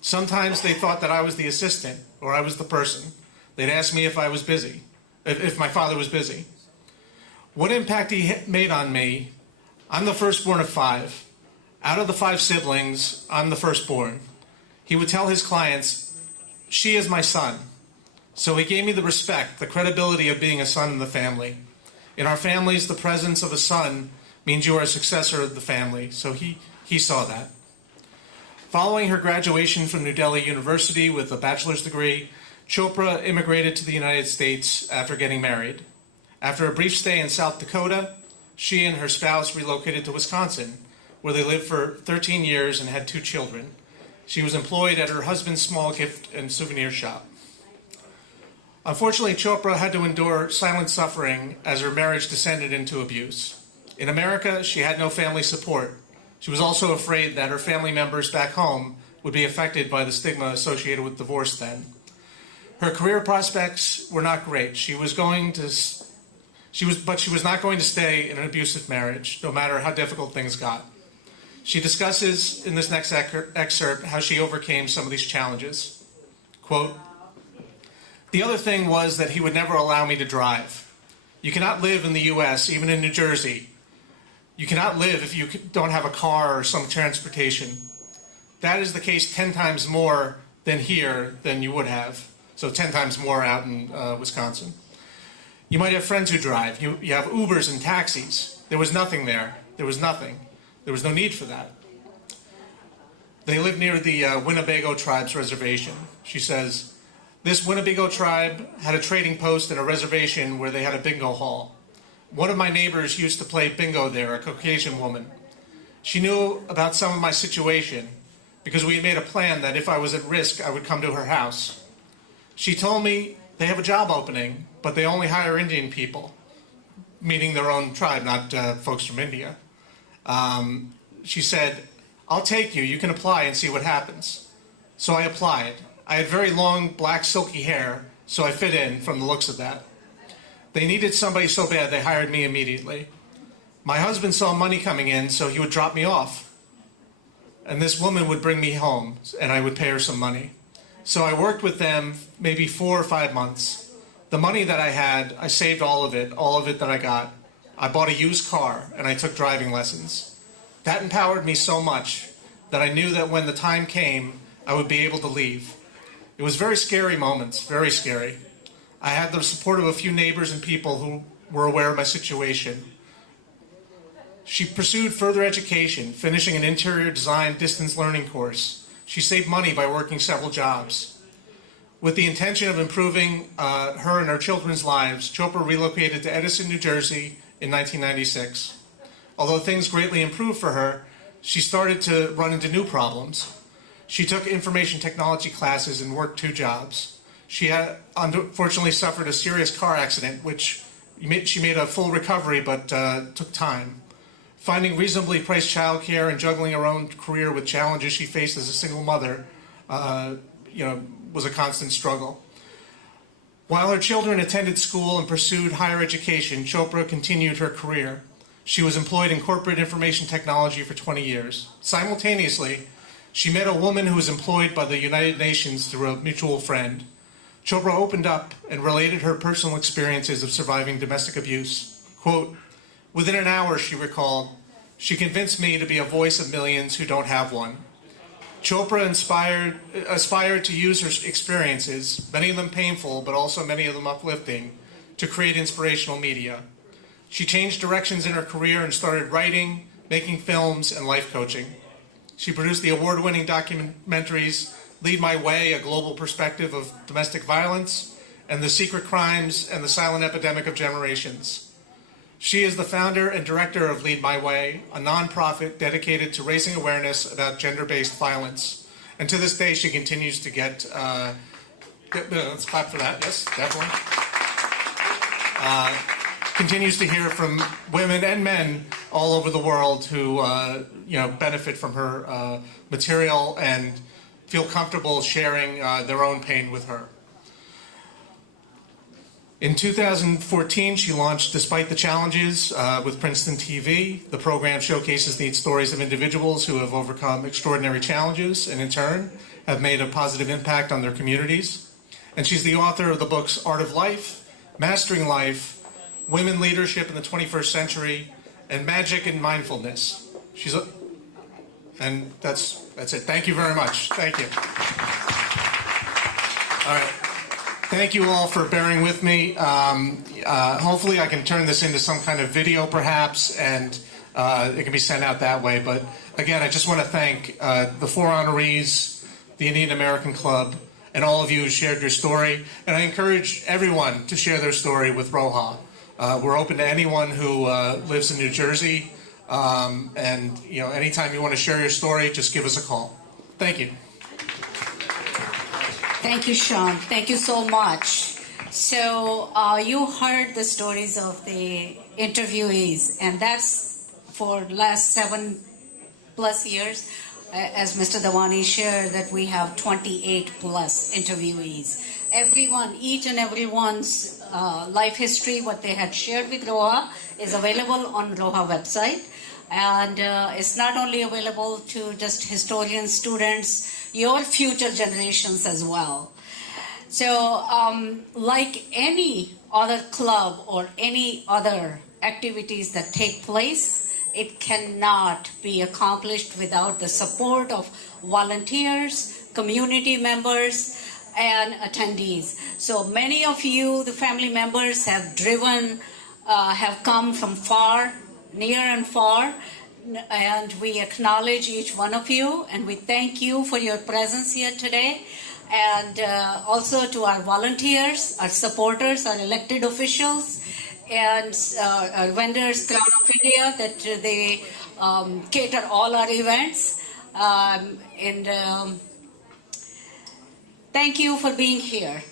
Sometimes they thought that I was the assistant, or I was the person. They'd ask me if I was busy, if my father was busy. What impact he made on me, I'm the firstborn of 5. Out of the 5 siblings, I'm the firstborn. He would tell his clients, "She is my son." So he gave me the respect, the credibility of being a son in the family. In our families, the presence of a son means you are a successor of the family, so he saw that. Following her graduation from New Delhi University with a bachelor's degree, Chopra immigrated to the United States after getting married. After a brief stay in South Dakota, she and her spouse relocated to Wisconsin, where they lived for 13 years and had 2 children. She was employed at her husband's small gift and souvenir shop. Unfortunately, Chopra had to endure silent suffering as her marriage descended into abuse. In America, she had no family support. She was also afraid that her family members back home would be affected by the stigma associated with divorce then. Her career prospects were not great. She was going to But she was not going to stay in an abusive marriage, no matter how difficult things got. She discusses in this next excerpt how she overcame some of these challenges. Quote, "The other thing was that he would never allow me to drive. You cannot live in the U.S., even in New Jersey. You cannot live if you don't have a car or some transportation. That is the case 10 times more than here than you would have. So 10 times more out in Wisconsin. You might have friends who drive. You have Ubers and taxis. There was nothing there. There was nothing. There was no need for that. They live near the Winnebago tribe's reservation." She says, "This Winnebago tribe had a trading post and a reservation where they had a bingo hall. One of my neighbors used to play bingo there, a Caucasian woman. She knew about some of my situation because we had made a plan that if I was at risk, I would come to her house. She told me they have a job opening, but they only hire Indian people," meaning their own tribe, not folks from India. She said, "I'll take you. You can apply and see what happens." So I applied. I had very long, black, silky hair, so I fit in from the looks of that. They needed somebody so bad they hired me immediately. My husband saw money coming in, so he would drop me off. And this woman would bring me home, and I would pay her some money. So I worked with them maybe 4 or 5 months. The money that I had, I saved all of it that I got. I bought a used car, and I took driving lessons. That empowered me so much that I knew that when the time came, I would be able to leave. It was very scary moments, very scary. I had the support of a few neighbors and people who were aware of my situation. She pursued further education, finishing an interior design distance learning course. She saved money by working several jobs. With the intention of improving her and her children's lives, Chopra relocated to Edison, New Jersey in 1996. Although things greatly improved for her, she started to run into new problems. She took information technology classes and worked 2 jobs. She had unfortunately suffered a serious car accident, which she made a full recovery, but took time. Finding reasonably priced childcare and juggling her own career with challenges she faced as a single mother, was a constant struggle. While her children attended school and pursued higher education, Chopra continued her career. She was employed in corporate information technology for 20 years. Simultaneously, she met a woman who was employed by the United Nations through a mutual friend. Chopra opened up and related her personal experiences of surviving domestic abuse. Quote, "Within an hour," she recalled, "she convinced me to be a voice of millions who don't have one." Chopra aspired to use her experiences, many of them painful, but also many of them uplifting, to create inspirational media. She changed directions in her career and started writing, making films, and life coaching. She produced the award-winning documentaries Lead My Way, A Global Perspective of Domestic Violence, and The Secret Crimes and the Silent Epidemic of Generations. She is the founder and director of Lead My Way, a nonprofit dedicated to raising awareness about gender-based violence. And to this day, she continues to get, let's clap for that, yes, definitely. Continues to hear from women and men all over the world who, benefit from her material and feel comfortable sharing their own pain with her. In 2014, she launched Despite the Challenges with Princeton TV. The program showcases the stories of individuals who have overcome extraordinary challenges and, in turn, have made a positive impact on their communities. And she's the author of the books Art of Life, Mastering Life, Women Leadership in the 21st Century, and Magic and Mindfulness. And that's it. Thank you very much. Thank you. All right. Thank you all for bearing with me. Hopefully I can turn this into some kind of video perhaps, and it can be sent out that way. But again, I just want to thank the 4 honorees, the Indian American Club, and all of you who shared your story. And I encourage everyone to share their story with Roha. We're open to anyone who lives in New Jersey. And anytime you want to share your story, just give us a call. Thank you. Thank you, Sean. Thank you so much. So you heard the stories of the interviewees, and that's for last 7+ years. As Mr. Dawani shared, that we have 28+ interviewees. everyone, each and everyone's life history, what they had shared with Roha, is available on Roha website. And it's not only available to just historians, students, your future generations as well. So like any other club or any other activities that take place, it cannot be accomplished without the support of volunteers, community members, and attendees. So many of you, the family members, have driven, have come from far, near and far, and we acknowledge each one of you, and we thank you for your presence here today. And also to our volunteers, our supporters, our elected officials, and our vendors, Crown of India, that they cater all our events. Thank you for being here.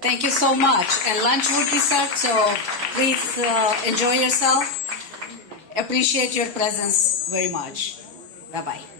Thank you so much. And lunch would be served, so please enjoy yourself. Appreciate your presence very much. Bye-bye.